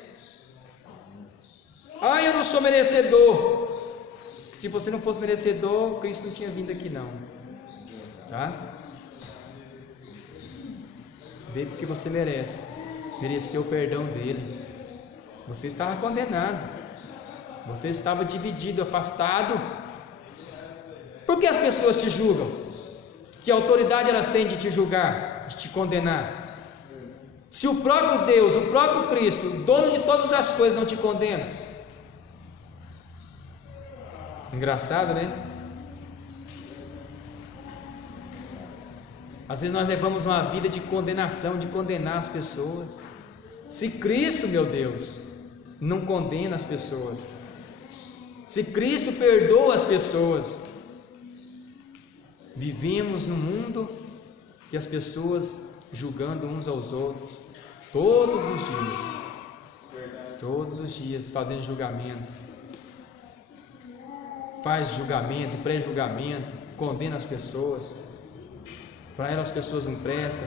Eu não sou merecedor. Se você não fosse merecedor, Cristo não tinha vindo aqui não, tá? Veio porque você merece, mereceu o perdão dele. Você estava condenado, você estava dividido, afastado. Por que as pessoas te julgam? Que autoridade elas têm de te julgar, de te condenar? Se o próprio Deus, o próprio Cristo, dono de todas as coisas, não te condena. Engraçado, né? Às vezes nós levamos uma vida de condenação, de condenar as pessoas. Se Cristo, meu Deus, não condena as pessoas, se Cristo perdoa as pessoas, vivemos num mundo que as pessoas julgando uns aos outros, todos os dias fazendo julgamento, faz julgamento, pré-julgamento, condena as pessoas. Para elas as pessoas não prestam,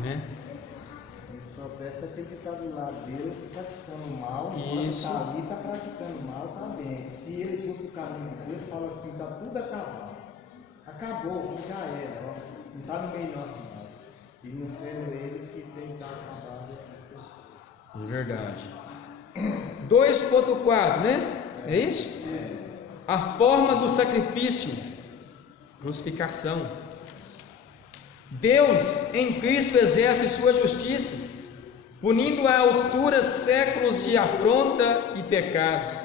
né? Só presta quem está do lado dele praticando mal. Isso. Está ali, está praticando mal, está bem. Se ele busca o caminho de Deus, fala assim, está tudo acabado. Acabou, já era, ó. Não está no meio nosso. E não sendo eles que tem que estar acabado essas pessoas. É verdade. 2.4, né? É isso? A forma do sacrifício, crucificação. Deus em Cristo exerce sua justiça, punindo a altura séculos de afronta e pecados.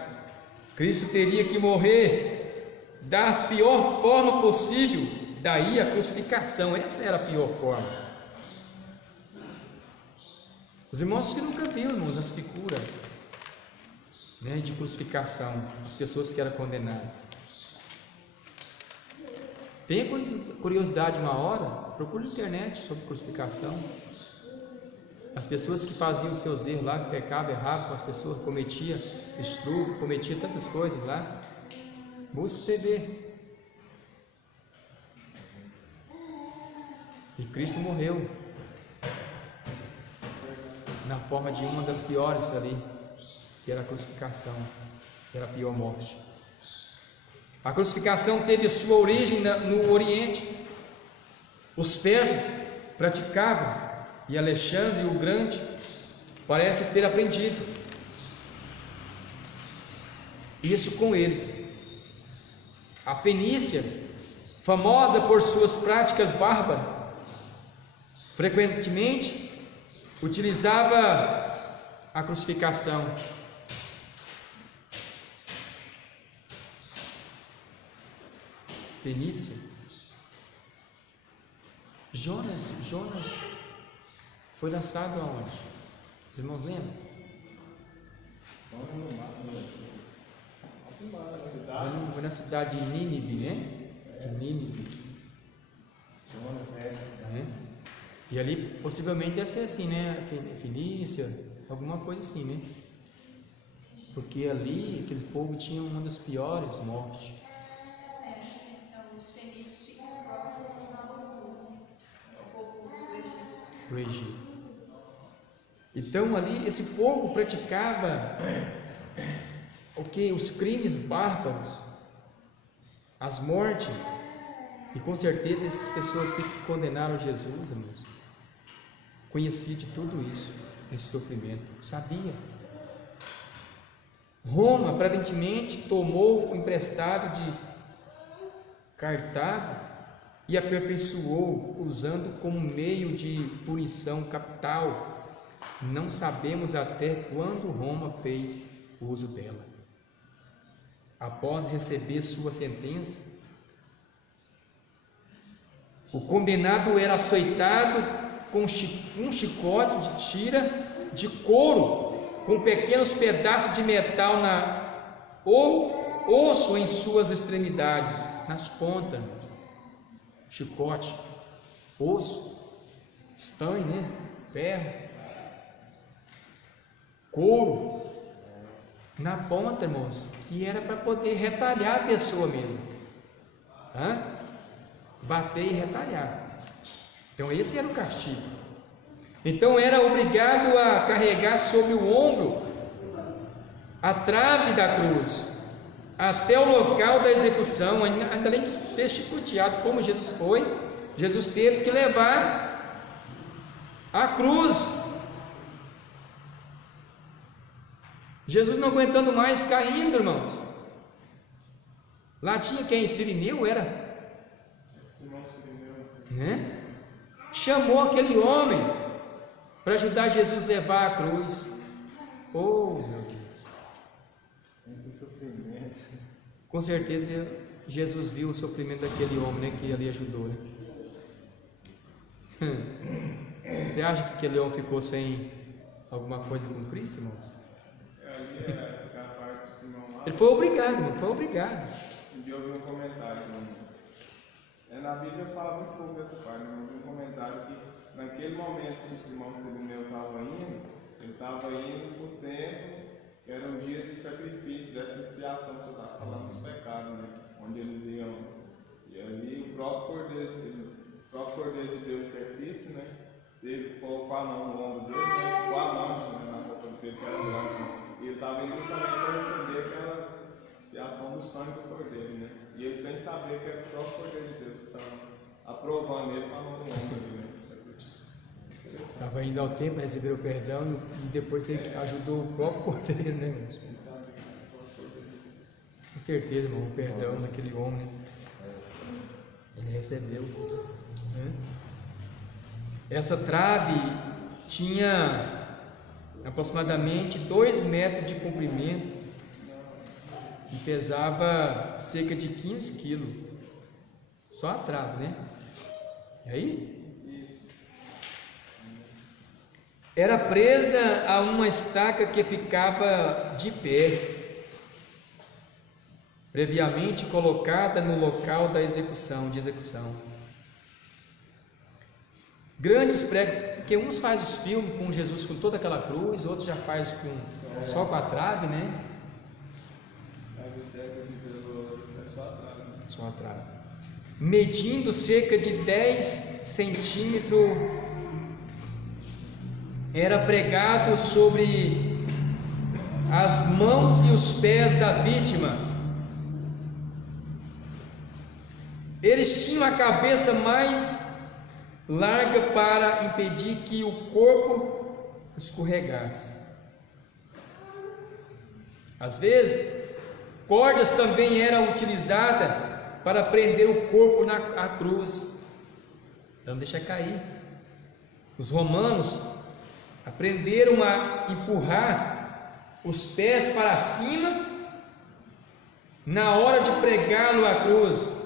Cristo teria que morrer da pior forma possível, daí a crucificação. Essa era a pior forma. Os irmãos que nunca viram, irmãos, as figuras, né, de crucificação, as pessoas que eram condenadas. Tenha curiosidade uma hora, procure na internet sobre crucificação. As pessoas que faziam os seus erros lá, que pecavam, erravam com as pessoas, cometiam estupro, cometiam tantas coisas lá. Busca você ver. E Cristo morreu na forma de uma das piores ali, que era a crucificação, que era a pior morte. A crucificação teve sua origem no Oriente. Os persas praticavam, e Alexandre o Grande parece ter aprendido isso com eles. A Fenícia, famosa por suas práticas bárbaras, frequentemente utilizava a crucificação. Fenícia. Jonas foi lançado aonde? Os irmãos lembram? Foi na cidade de Nínive, né? De Nínive. E ali possivelmente deve ser assim, né? Fenícia, alguma coisa assim, né? Porque ali aquele povo tinha uma das piores mortes. Os fenícios ficam próximos ao povo do Egito. Então ali esse povo praticava o que? Os crimes bárbaros, as mortes. E com certeza essas pessoas que condenaram Jesus, irmãos, conhecia de tudo isso, esse sofrimento, sabia. Roma aparentemente tomou o emprestado de Cartago e aperfeiçoou, usando como meio de punição capital. Não sabemos até quando Roma fez uso dela. Após receber sua sentença, o condenado era açoitado com um chicote de tira de couro, com pequenos pedaços de metal ou osso em suas extremidades, nas pontas. Chicote, osso, estanho, né? Ferro, couro na ponta, irmãos, que era para poder retalhar a pessoa mesmo. Bater e retalhar. Então esse era o castigo. Então era obrigado a carregar sobre o ombro a trave da cruz, até o local da execução, ainda além de ser chicoteado como Jesus foi, Jesus teve que levar a cruz. Jesus não aguentando mais, caindo, irmãos. Lá tinha quem? Sirineu era? Né? Chamou aquele homem para ajudar Jesus a levar a cruz. Oh, meu Deus! Com certeza Jesus viu o sofrimento daquele homem, né, que ali ajudou, né? Você acha que aquele homem ficou sem alguma coisa com Cristo, irmãos? Ele foi obrigado, irmão, foi obrigado. Um dia eu vi um comentário, na Bíblia fala muito pouco dessa parte, mas eu vi um comentário que naquele momento que Simão Sirineu estava indo, ele estava indo para o templo, que era um dia de sacrifício, dessa expiação que eu estava falando dos pecados, né? Onde eles iam, e ali o próprio Cordeiro de Deus, que é Cristo, né? Ele colocou a mão no ombro dele, né? Ficou a mancha, né? Na roupa dele, que era branca, e ele estava indo justamente para receber aquela expiação do sangue do Cordeiro, né? E ele sem saber que era o próprio Cordeiro de Deus que estava aprovando ele com a mão no ombro ali, né? Estava indo ao templo a receber o perdão e depois ele ajudou o próprio Cordeiro, né, irmãos? Com certeza, irmão, o perdão daquele homem, ele recebeu, né? Essa trave tinha aproximadamente 2 metros de comprimento e pesava cerca de 15 quilos. Só a trave, né? E aí? Era presa a uma estaca que ficava de pé, previamente colocada no local da execução, Grandes pregos, porque uns fazem os filmes com Jesus com toda aquela cruz, outros já faz só com a trave, né? Só a trave. Medindo cerca de 10 centímetros, era pregado sobre as mãos e os pés da vítima. Eles tinham a cabeça mais larga para impedir que o corpo escorregasse. Às vezes, cordas também eram utilizadas para prender o corpo na cruz, para não deixar cair. Os romanos aprenderam a empurrar os pés para cima na hora de pregá-lo à cruz.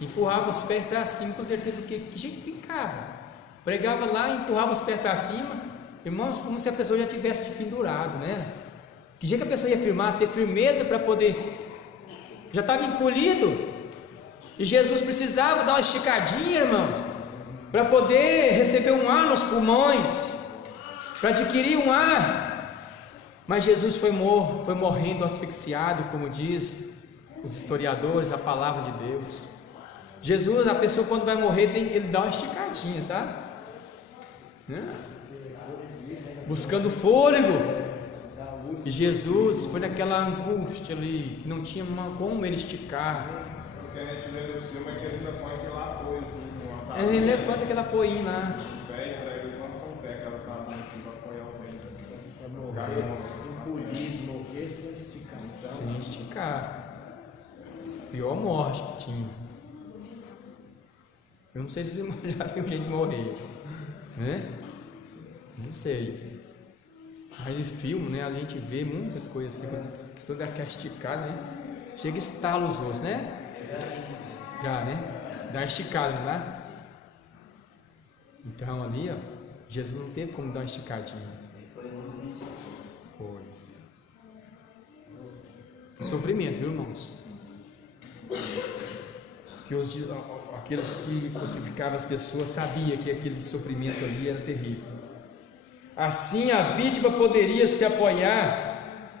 Empurrava os pés para cima, com certeza, porque que jeito ficava. Pregava lá e empurrava os pés para cima, irmãos, como se a pessoa já tivesse pendurado, né? Que jeito que a pessoa ia firmar, ter firmeza para poder. Já estava encolhido, e Jesus precisava dar uma esticadinha, irmãos, para poder receber um ar nos pulmões, para adquirir um ar. Mas Jesus foi morrendo asfixiado, como diz os historiadores, a palavra de Deus. Jesus, a pessoa quando vai morrer, ele dá uma esticadinha, tá? Né? Buscando fôlego. E Jesus foi naquela angústia ali, não tinha como ele esticar. Porque a gente vê nos filmes que ele ainda põe aquele apoio assim, em cima da Ele levanta aquela apoinha lá. Ele levanta com o pé, aquela tábua assim, para apoiar o pé assim. Para morrer encolhido, morrer sem esticar. Sem esticar. Pior morte que tinha. Eu não sei se você já viu gente morrer, né? Não sei. Aí em filme, né, a gente vê muitas coisas assim, questão daquela esticada, né? Chega e estala os ossos, né? Já, né? Dá uma esticada, não dá? Então ali, ó, Jesus não teve como dar uma esticadinha. Foi. Sofrimento, viu, irmãos? Que aqueles que crucificavam as pessoas sabiam que aquele sofrimento ali era terrível. Assim a vítima poderia se apoiar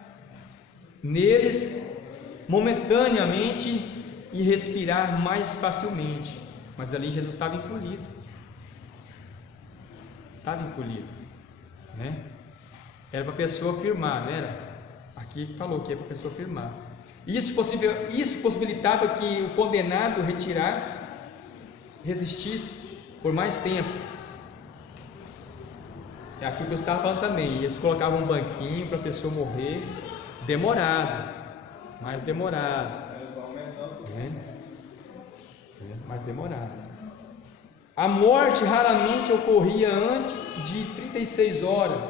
neles momentaneamente e respirar mais facilmente. Mas ali Jesus estava encolhido. Estava encolhido, né? Era para a pessoa firmar, não era? Aqui falou que é para a pessoa firmar. Isso possibilitava que o condenado retirasse, resistisse por mais tempo. É aquilo que eu estava falando também. Eles colocavam um banquinho para a pessoa morrer, demorado, mais demorado. Mais demorado. A morte raramente ocorria antes de 36 horas,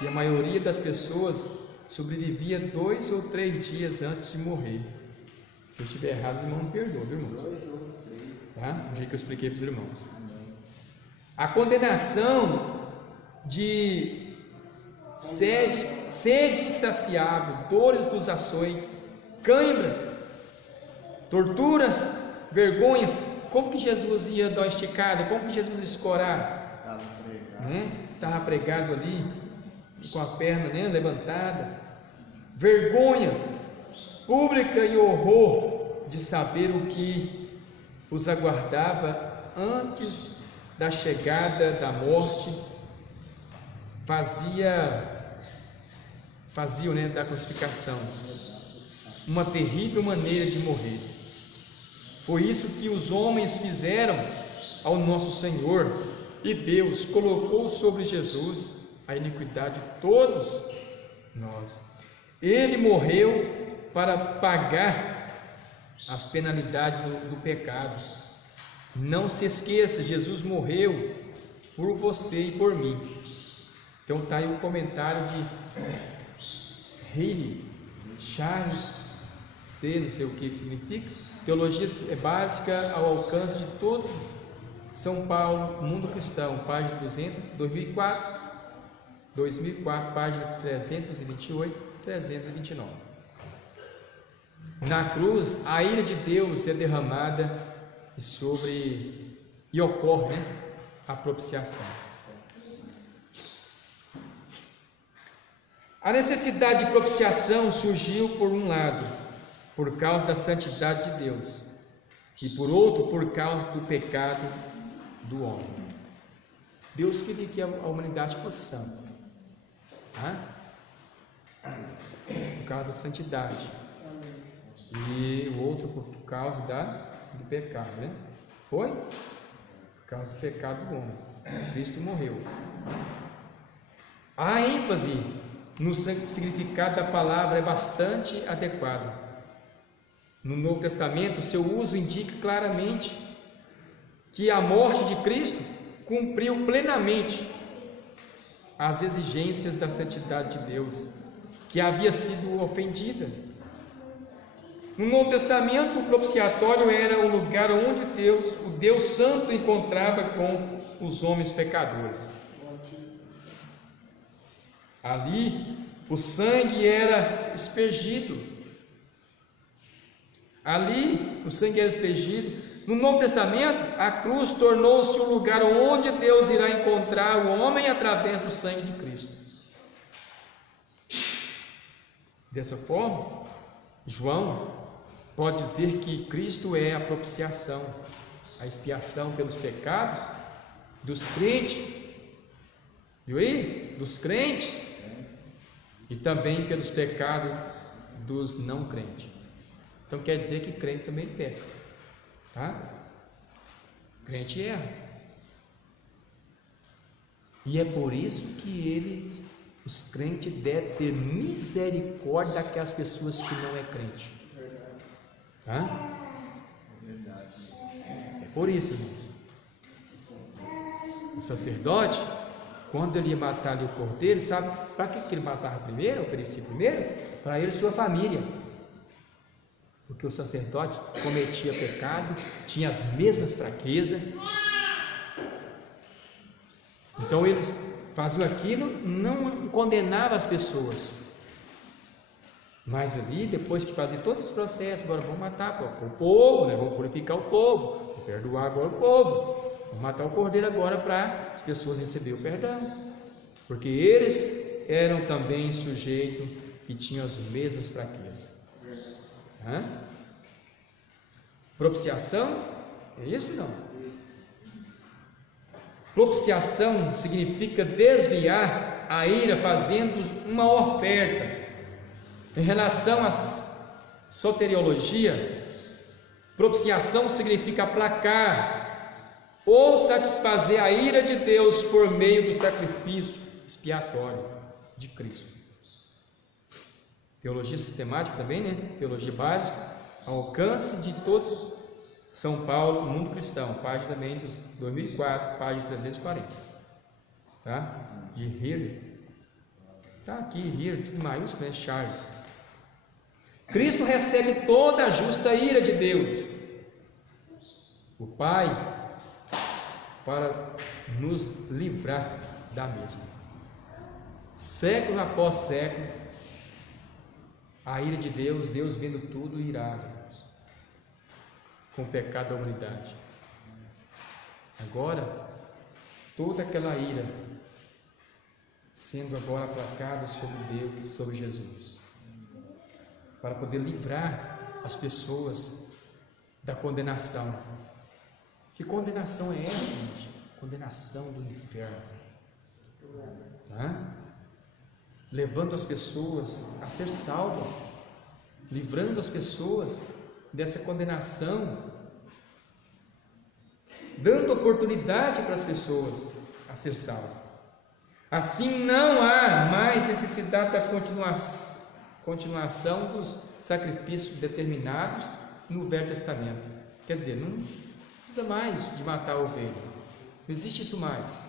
e a maioria das pessoas sobrevivia 2 ou 3 dias antes de morrer. Se eu estiver errado, os irmãos me perdoam, viu, irmãos? Tá? Do jeito que eu expliquei para os irmãos. A condenação de sede insaciável, dores dos açoites, cãibra, tortura, vergonha. Como que Jesus ia dar uma esticada? Como que Jesus escorava? Estava pregado ali, com a perna, né, levantada. Vergonha pública e horror de saber o que os aguardava antes da chegada da morte, faziam, né, da crucificação uma terrível maneira de morrer. Foi isso que os homens fizeram ao nosso Senhor, e Deus colocou sobre Jesus a iniquidade de todos nós. Ele morreu para pagar as penalidades do pecado. Não se esqueça, Jesus morreu por você e por mim. Então está aí o comentário de Haley Charles C, não sei o que significa, Teologia Básica ao Alcance de Todos, São Paulo, Mundo Cristão, página 2004, página 328, 329. Na cruz, a ira de Deus é derramada e ocorre, né, a propiciação. A necessidade de propiciação surgiu, por um lado, por causa da santidade de Deus, e por outro, por causa do pecado do homem. Deus queria que a humanidade fosse santa, tá? Por causa da santidade, e o outro por causa do pecado, né? Foi? Por causa do pecado do homem. Cristo morreu. A ênfase no significado da palavra é bastante adequada. No Novo Testamento, seu uso indica claramente que a morte de Cristo cumpriu plenamente as exigências da santidade de Deus, que havia sido ofendida. No Novo Testamento, o propiciatório era o lugar onde o Deus Santo, encontrava com os homens pecadores. Ali, o sangue era aspergido. No Novo Testamento, a cruz tornou-se o lugar onde Deus irá encontrar o homem através do sangue de Cristo. Dessa forma, João pode dizer que Cristo é a propiciação, a expiação pelos pecados dos crentes, viu aí? Dos crentes, e também pelos pecados dos não crentes. Então quer dizer que crente também peca, tá? Crente erra. E é por isso que os crentes devem ter misericórdia daquelas pessoas que não é crente. Tá? É por isso, irmãos. O sacerdote, quando ele ia matar ali o cordeiro, sabe para que ele matava primeiro, oferecia primeiro? Para ele e sua família. Porque o sacerdote cometia pecado, tinha as mesmas fraquezas. Então eles faziam aquilo, não condenavam as pessoas. Mas ali, depois que fazia todos os processos, agora vou matar o povo, né? Vou purificar o povo, vou perdoar agora o povo, vou matar o cordeiro agora para as pessoas receberem o perdão. Porque eles eram também sujeitos e tinham as mesmas fraquezas. Propiciação? É isso não? Propiciação significa desviar a ira fazendo uma oferta Em relação à soteriologia, propiciação significa aplacar ou satisfazer a ira de Deus por meio do sacrifício expiatório de Cristo. Teologia sistemática também, né? Teologia básica, ao alcance de todos. São Paulo, Mundo Cristão, página também dos 2004, página 340, tá? De Hiller, tá aqui, Hiller, tudo maiúsculo, né? Charles. Cristo recebe toda a justa ira de Deus, o Pai, para nos livrar da mesma. Século após século, a ira de Deus, Deus vendo tudo irado com o pecado da humanidade. Agora, toda aquela ira sendo agora aplacada sobre Deus, sobre Jesus, para poder livrar as pessoas da condenação. Que condenação é essa, gente? Condenação do inferno, tá? Levando as pessoas a ser salvas, livrando as pessoas dessa condenação, dando oportunidade para as pessoas a ser salvas. Assim não há mais necessidade da continuação dos sacrifícios determinados no Velho Testamento. Quer dizer, não precisa mais de matar a ovelha. Não existe isso mais,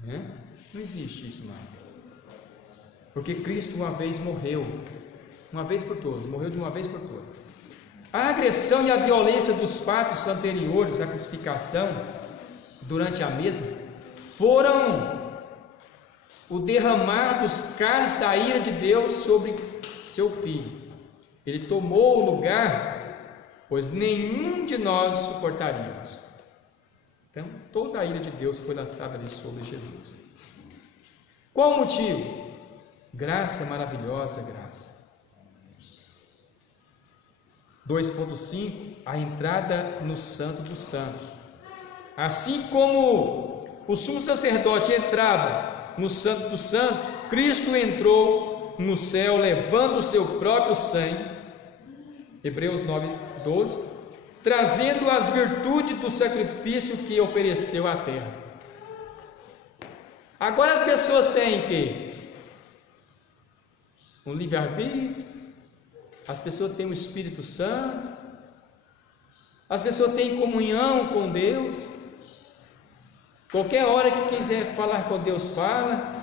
né? Não existe isso mais. Porque Cristo uma vez morreu, uma vez por todas, morreu de uma vez por todas. A agressão e a violência dos fatos anteriores à crucificação, durante a mesma, foram o derramar dos cálices da ira de Deus sobre seu Filho. Ele tomou o lugar, pois nenhum de nós suportaríamos. Então, toda a ira de Deus foi lançada ali sobre Jesus. Qual o motivo? Graça, maravilhosa graça. 2.5, a entrada no Santo dos Santos. Assim como o sumo sacerdote entrava no Santo dos Santos, Cristo entrou no céu levando o seu próprio sangue, Hebreus 9:12, trazendo as virtudes do sacrifício que ofereceu à terra. Agora as pessoas têm que um livre-arbítrio, as pessoas têm o Espírito Santo, as pessoas têm comunhão com Deus, qualquer hora que quiser falar com Deus, fala,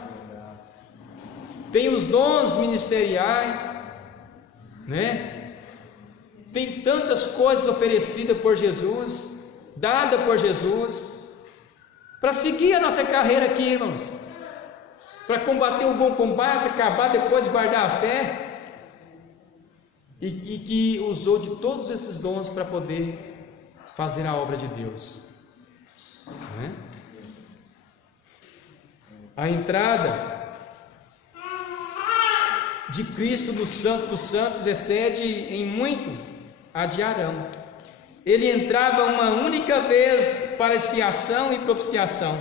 tem os dons ministeriais, né? Tem tantas coisas oferecidas por Jesus, dada por Jesus, para seguir a nossa carreira aqui, irmãos, para combater o bom combate, acabar depois de guardar a fé, e que usou de todos esses dons para poder fazer a obra de Deus, né? A entrada de Cristo no Santo dos Santos excede em muito a de Arão. Ele entrava uma única vez para expiação e propiciação,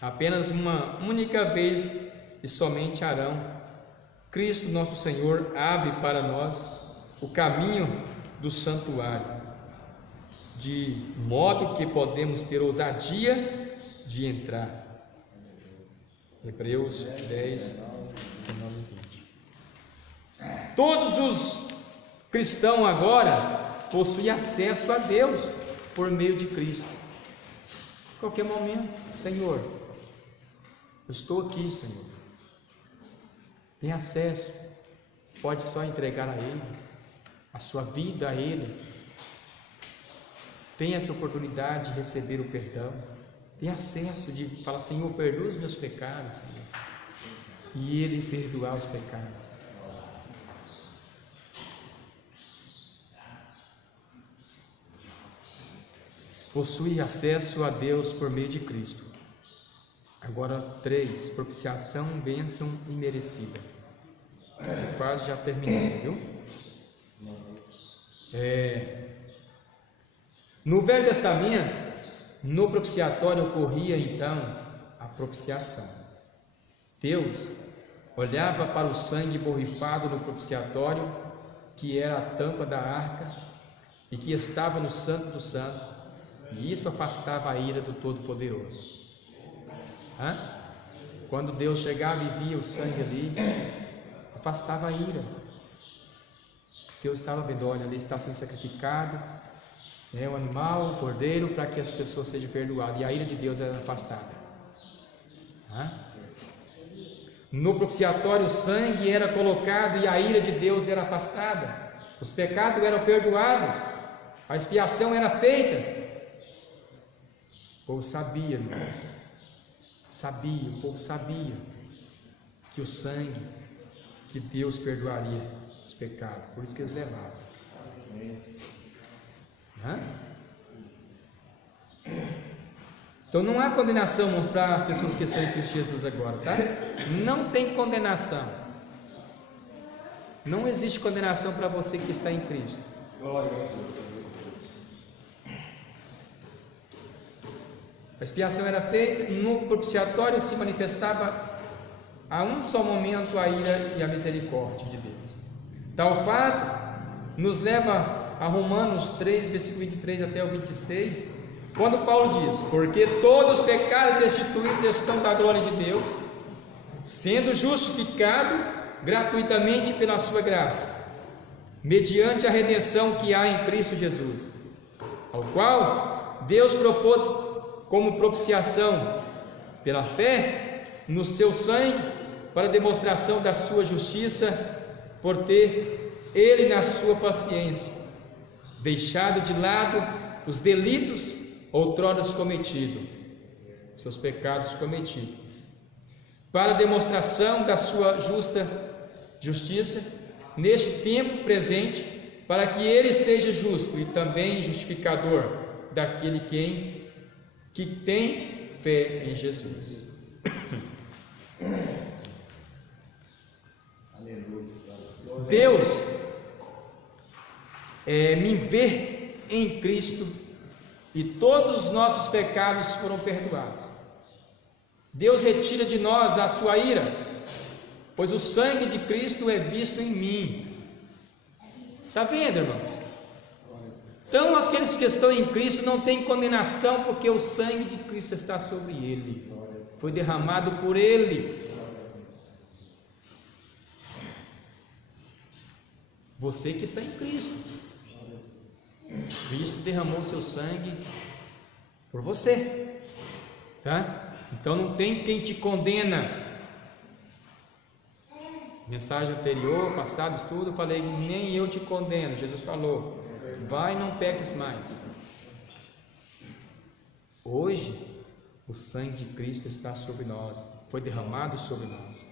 apenas uma única vez e somente Arão. Cristo nosso Senhor abre para nós o caminho do santuário, de modo que podemos ter ousadia de entrar. Hebreus 10, 19 e 20. Todos os cristãos agora possuem acesso a Deus por meio de Cristo. A qualquer momento, Senhor, eu estou aqui, Senhor. Tem acesso, pode só entregar a Ele, a sua vida a Ele. Tem essa oportunidade de receber o perdão. Tem acesso de falar, Senhor, perdoa os meus pecados, Senhor. E Ele perdoar os pecados. Possui acesso a Deus por meio de Cristo. Agora 3, propiciação, bênção imerecida. Quase já terminei, viu? No Velho Testamento, no propiciatório ocorria então a propiciação. Deus olhava para o sangue borrifado no propiciatório, que era a tampa da arca e que estava no Santo dos Santos, e isso afastava a ira do Todo-Poderoso. Quando Deus chegava e via o sangue ali, afastava a ira. Deus estava vendo, olha, ali está sendo sacrificado, o animal, o cordeiro, para que as pessoas sejam perdoadas, e a ira de Deus era afastada. No propiciatório o sangue era colocado e a ira de Deus era afastada, os pecados eram perdoados, a expiação era feita. O povo sabia, irmão, o povo sabia que o sangue, que Deus perdoaria os pecados, por isso que eles levavam. Então não há condenação, irmãos, para as pessoas que estão em Cristo Jesus agora, tá? Não tem condenação. Não existe condenação para você que está em Cristo. A expiação era feita, no propiciatório se manifestava a um só momento a ira e a misericórdia de Deus. Tal fato nos leva a Romanos 3, versículo 23 até o 26, quando Paulo diz: porque todos os pecados destituídos estão da glória de Deus, sendo justificado gratuitamente pela sua graça, mediante a redenção que há em Cristo Jesus, ao qual Deus propôs como propiciação pela fé no seu sangue, para demonstração da sua justiça, por ter ele na sua paciência deixado de lado os delitos outrora cometidos, seus pecados cometidos, para demonstração da sua justa justiça neste tempo presente, para que ele seja justo e também justificador daquele que tem fé em Jesus. Deus me vê em Cristo e todos os nossos pecados foram perdoados. Deus retira de nós a sua ira, pois o sangue de Cristo é visto em mim. Está vendo, irmãos? Então aqueles que estão em Cristo não têm condenação, porque o sangue de Cristo está sobre ele, foi derramado por ele. Você que está em Cristo, Cristo derramou seu sangue por você, tá? Então não tem quem te condena. Mensagem anterior, passado estudo, eu falei: nem eu te condeno. Jesus falou: vai, não peques mais. Hoje o sangue de Cristo está sobre nós, foi derramado sobre nós.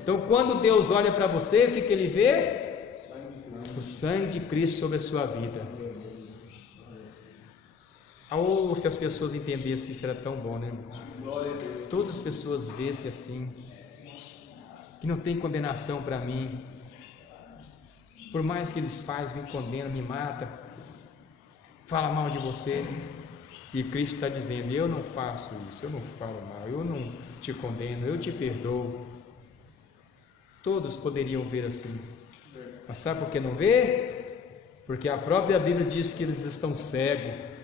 Então quando Deus olha para você, o que ele vê? O sangue de Cristo sobre a sua vida. Ou se as pessoas entendessem isso, era tão bom, né, irmãos? Todas as pessoas vissem assim, que não tem condenação para mim, por mais que eles fazem, me condenam, me matam, fala mal de você, e Cristo está dizendo: eu não faço isso, eu não falo mal, eu não te condeno, eu te perdoo. Todos poderiam ver assim, mas sabe por que não vê? Porque a própria Bíblia diz que eles estão cegos,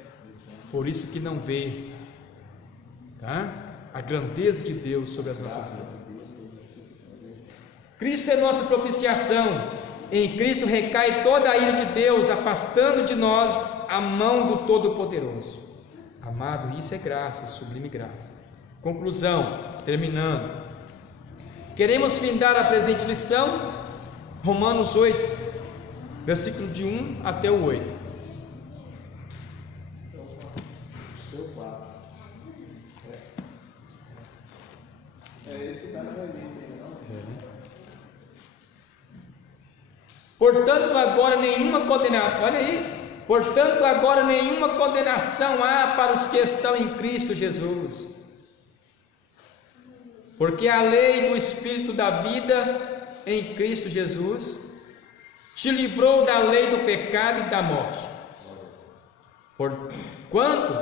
por isso que não vê, tá? A grandeza de Deus sobre as nossas vidas. Cristo é nossa propiciação. Em Cristo recai toda a ira de Deus, afastando de nós a mão do Todo-Poderoso. Amado, isso é graça, sublime graça. Conclusão, terminando. Queremos findar a presente lição, Romanos 8, versículo de 1 até o 8. Portanto, agora nenhuma condenação, olha aí, portanto, agora nenhuma condenação há para os que estão em Cristo Jesus, porque a lei do Espírito da vida em Cristo Jesus te livrou da lei do pecado e da morte. Porquanto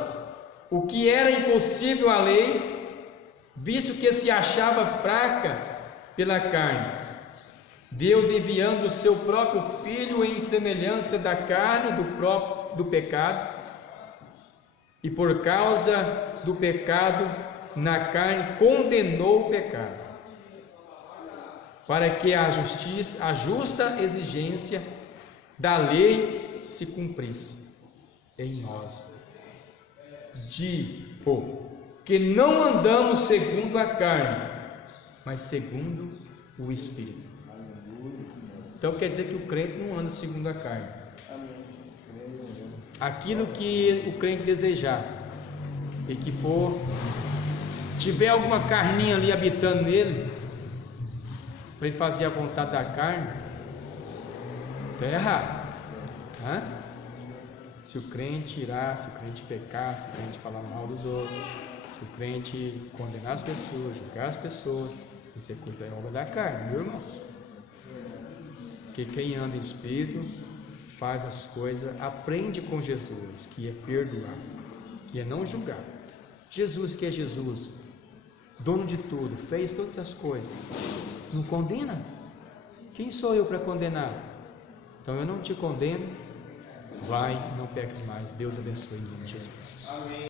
o que era impossível à lei, visto que se achava fraca pela carne, Deus enviando o seu próprio Filho em semelhança da carne do pecado, e por causa do pecado na carne condenou o pecado, para que a justa exigência da lei se cumprisse em nós, que não andamos segundo a carne, mas segundo o Espírito. Então quer dizer que o crente não anda segundo a carne. Aquilo que o crente desejar e que tiver alguma carninha ali habitando nele, para ele fazer a vontade da carne, está errado. Se o crente irar, se o crente pecar, se o crente falar mal dos outros, se o crente condenar as pessoas, julgar as pessoas, isso é coisa da obra da carne, meus irmãos. Porque quem anda em Espírito faz as coisas, aprende com Jesus, que é perdoar, que é não julgar. Jesus, que é Jesus, dono de tudo, fez todas as coisas, não condena? Quem sou eu para condenar? Então eu não te condeno, vai, não peques mais. Deus abençoe em nome de Jesus. Amém.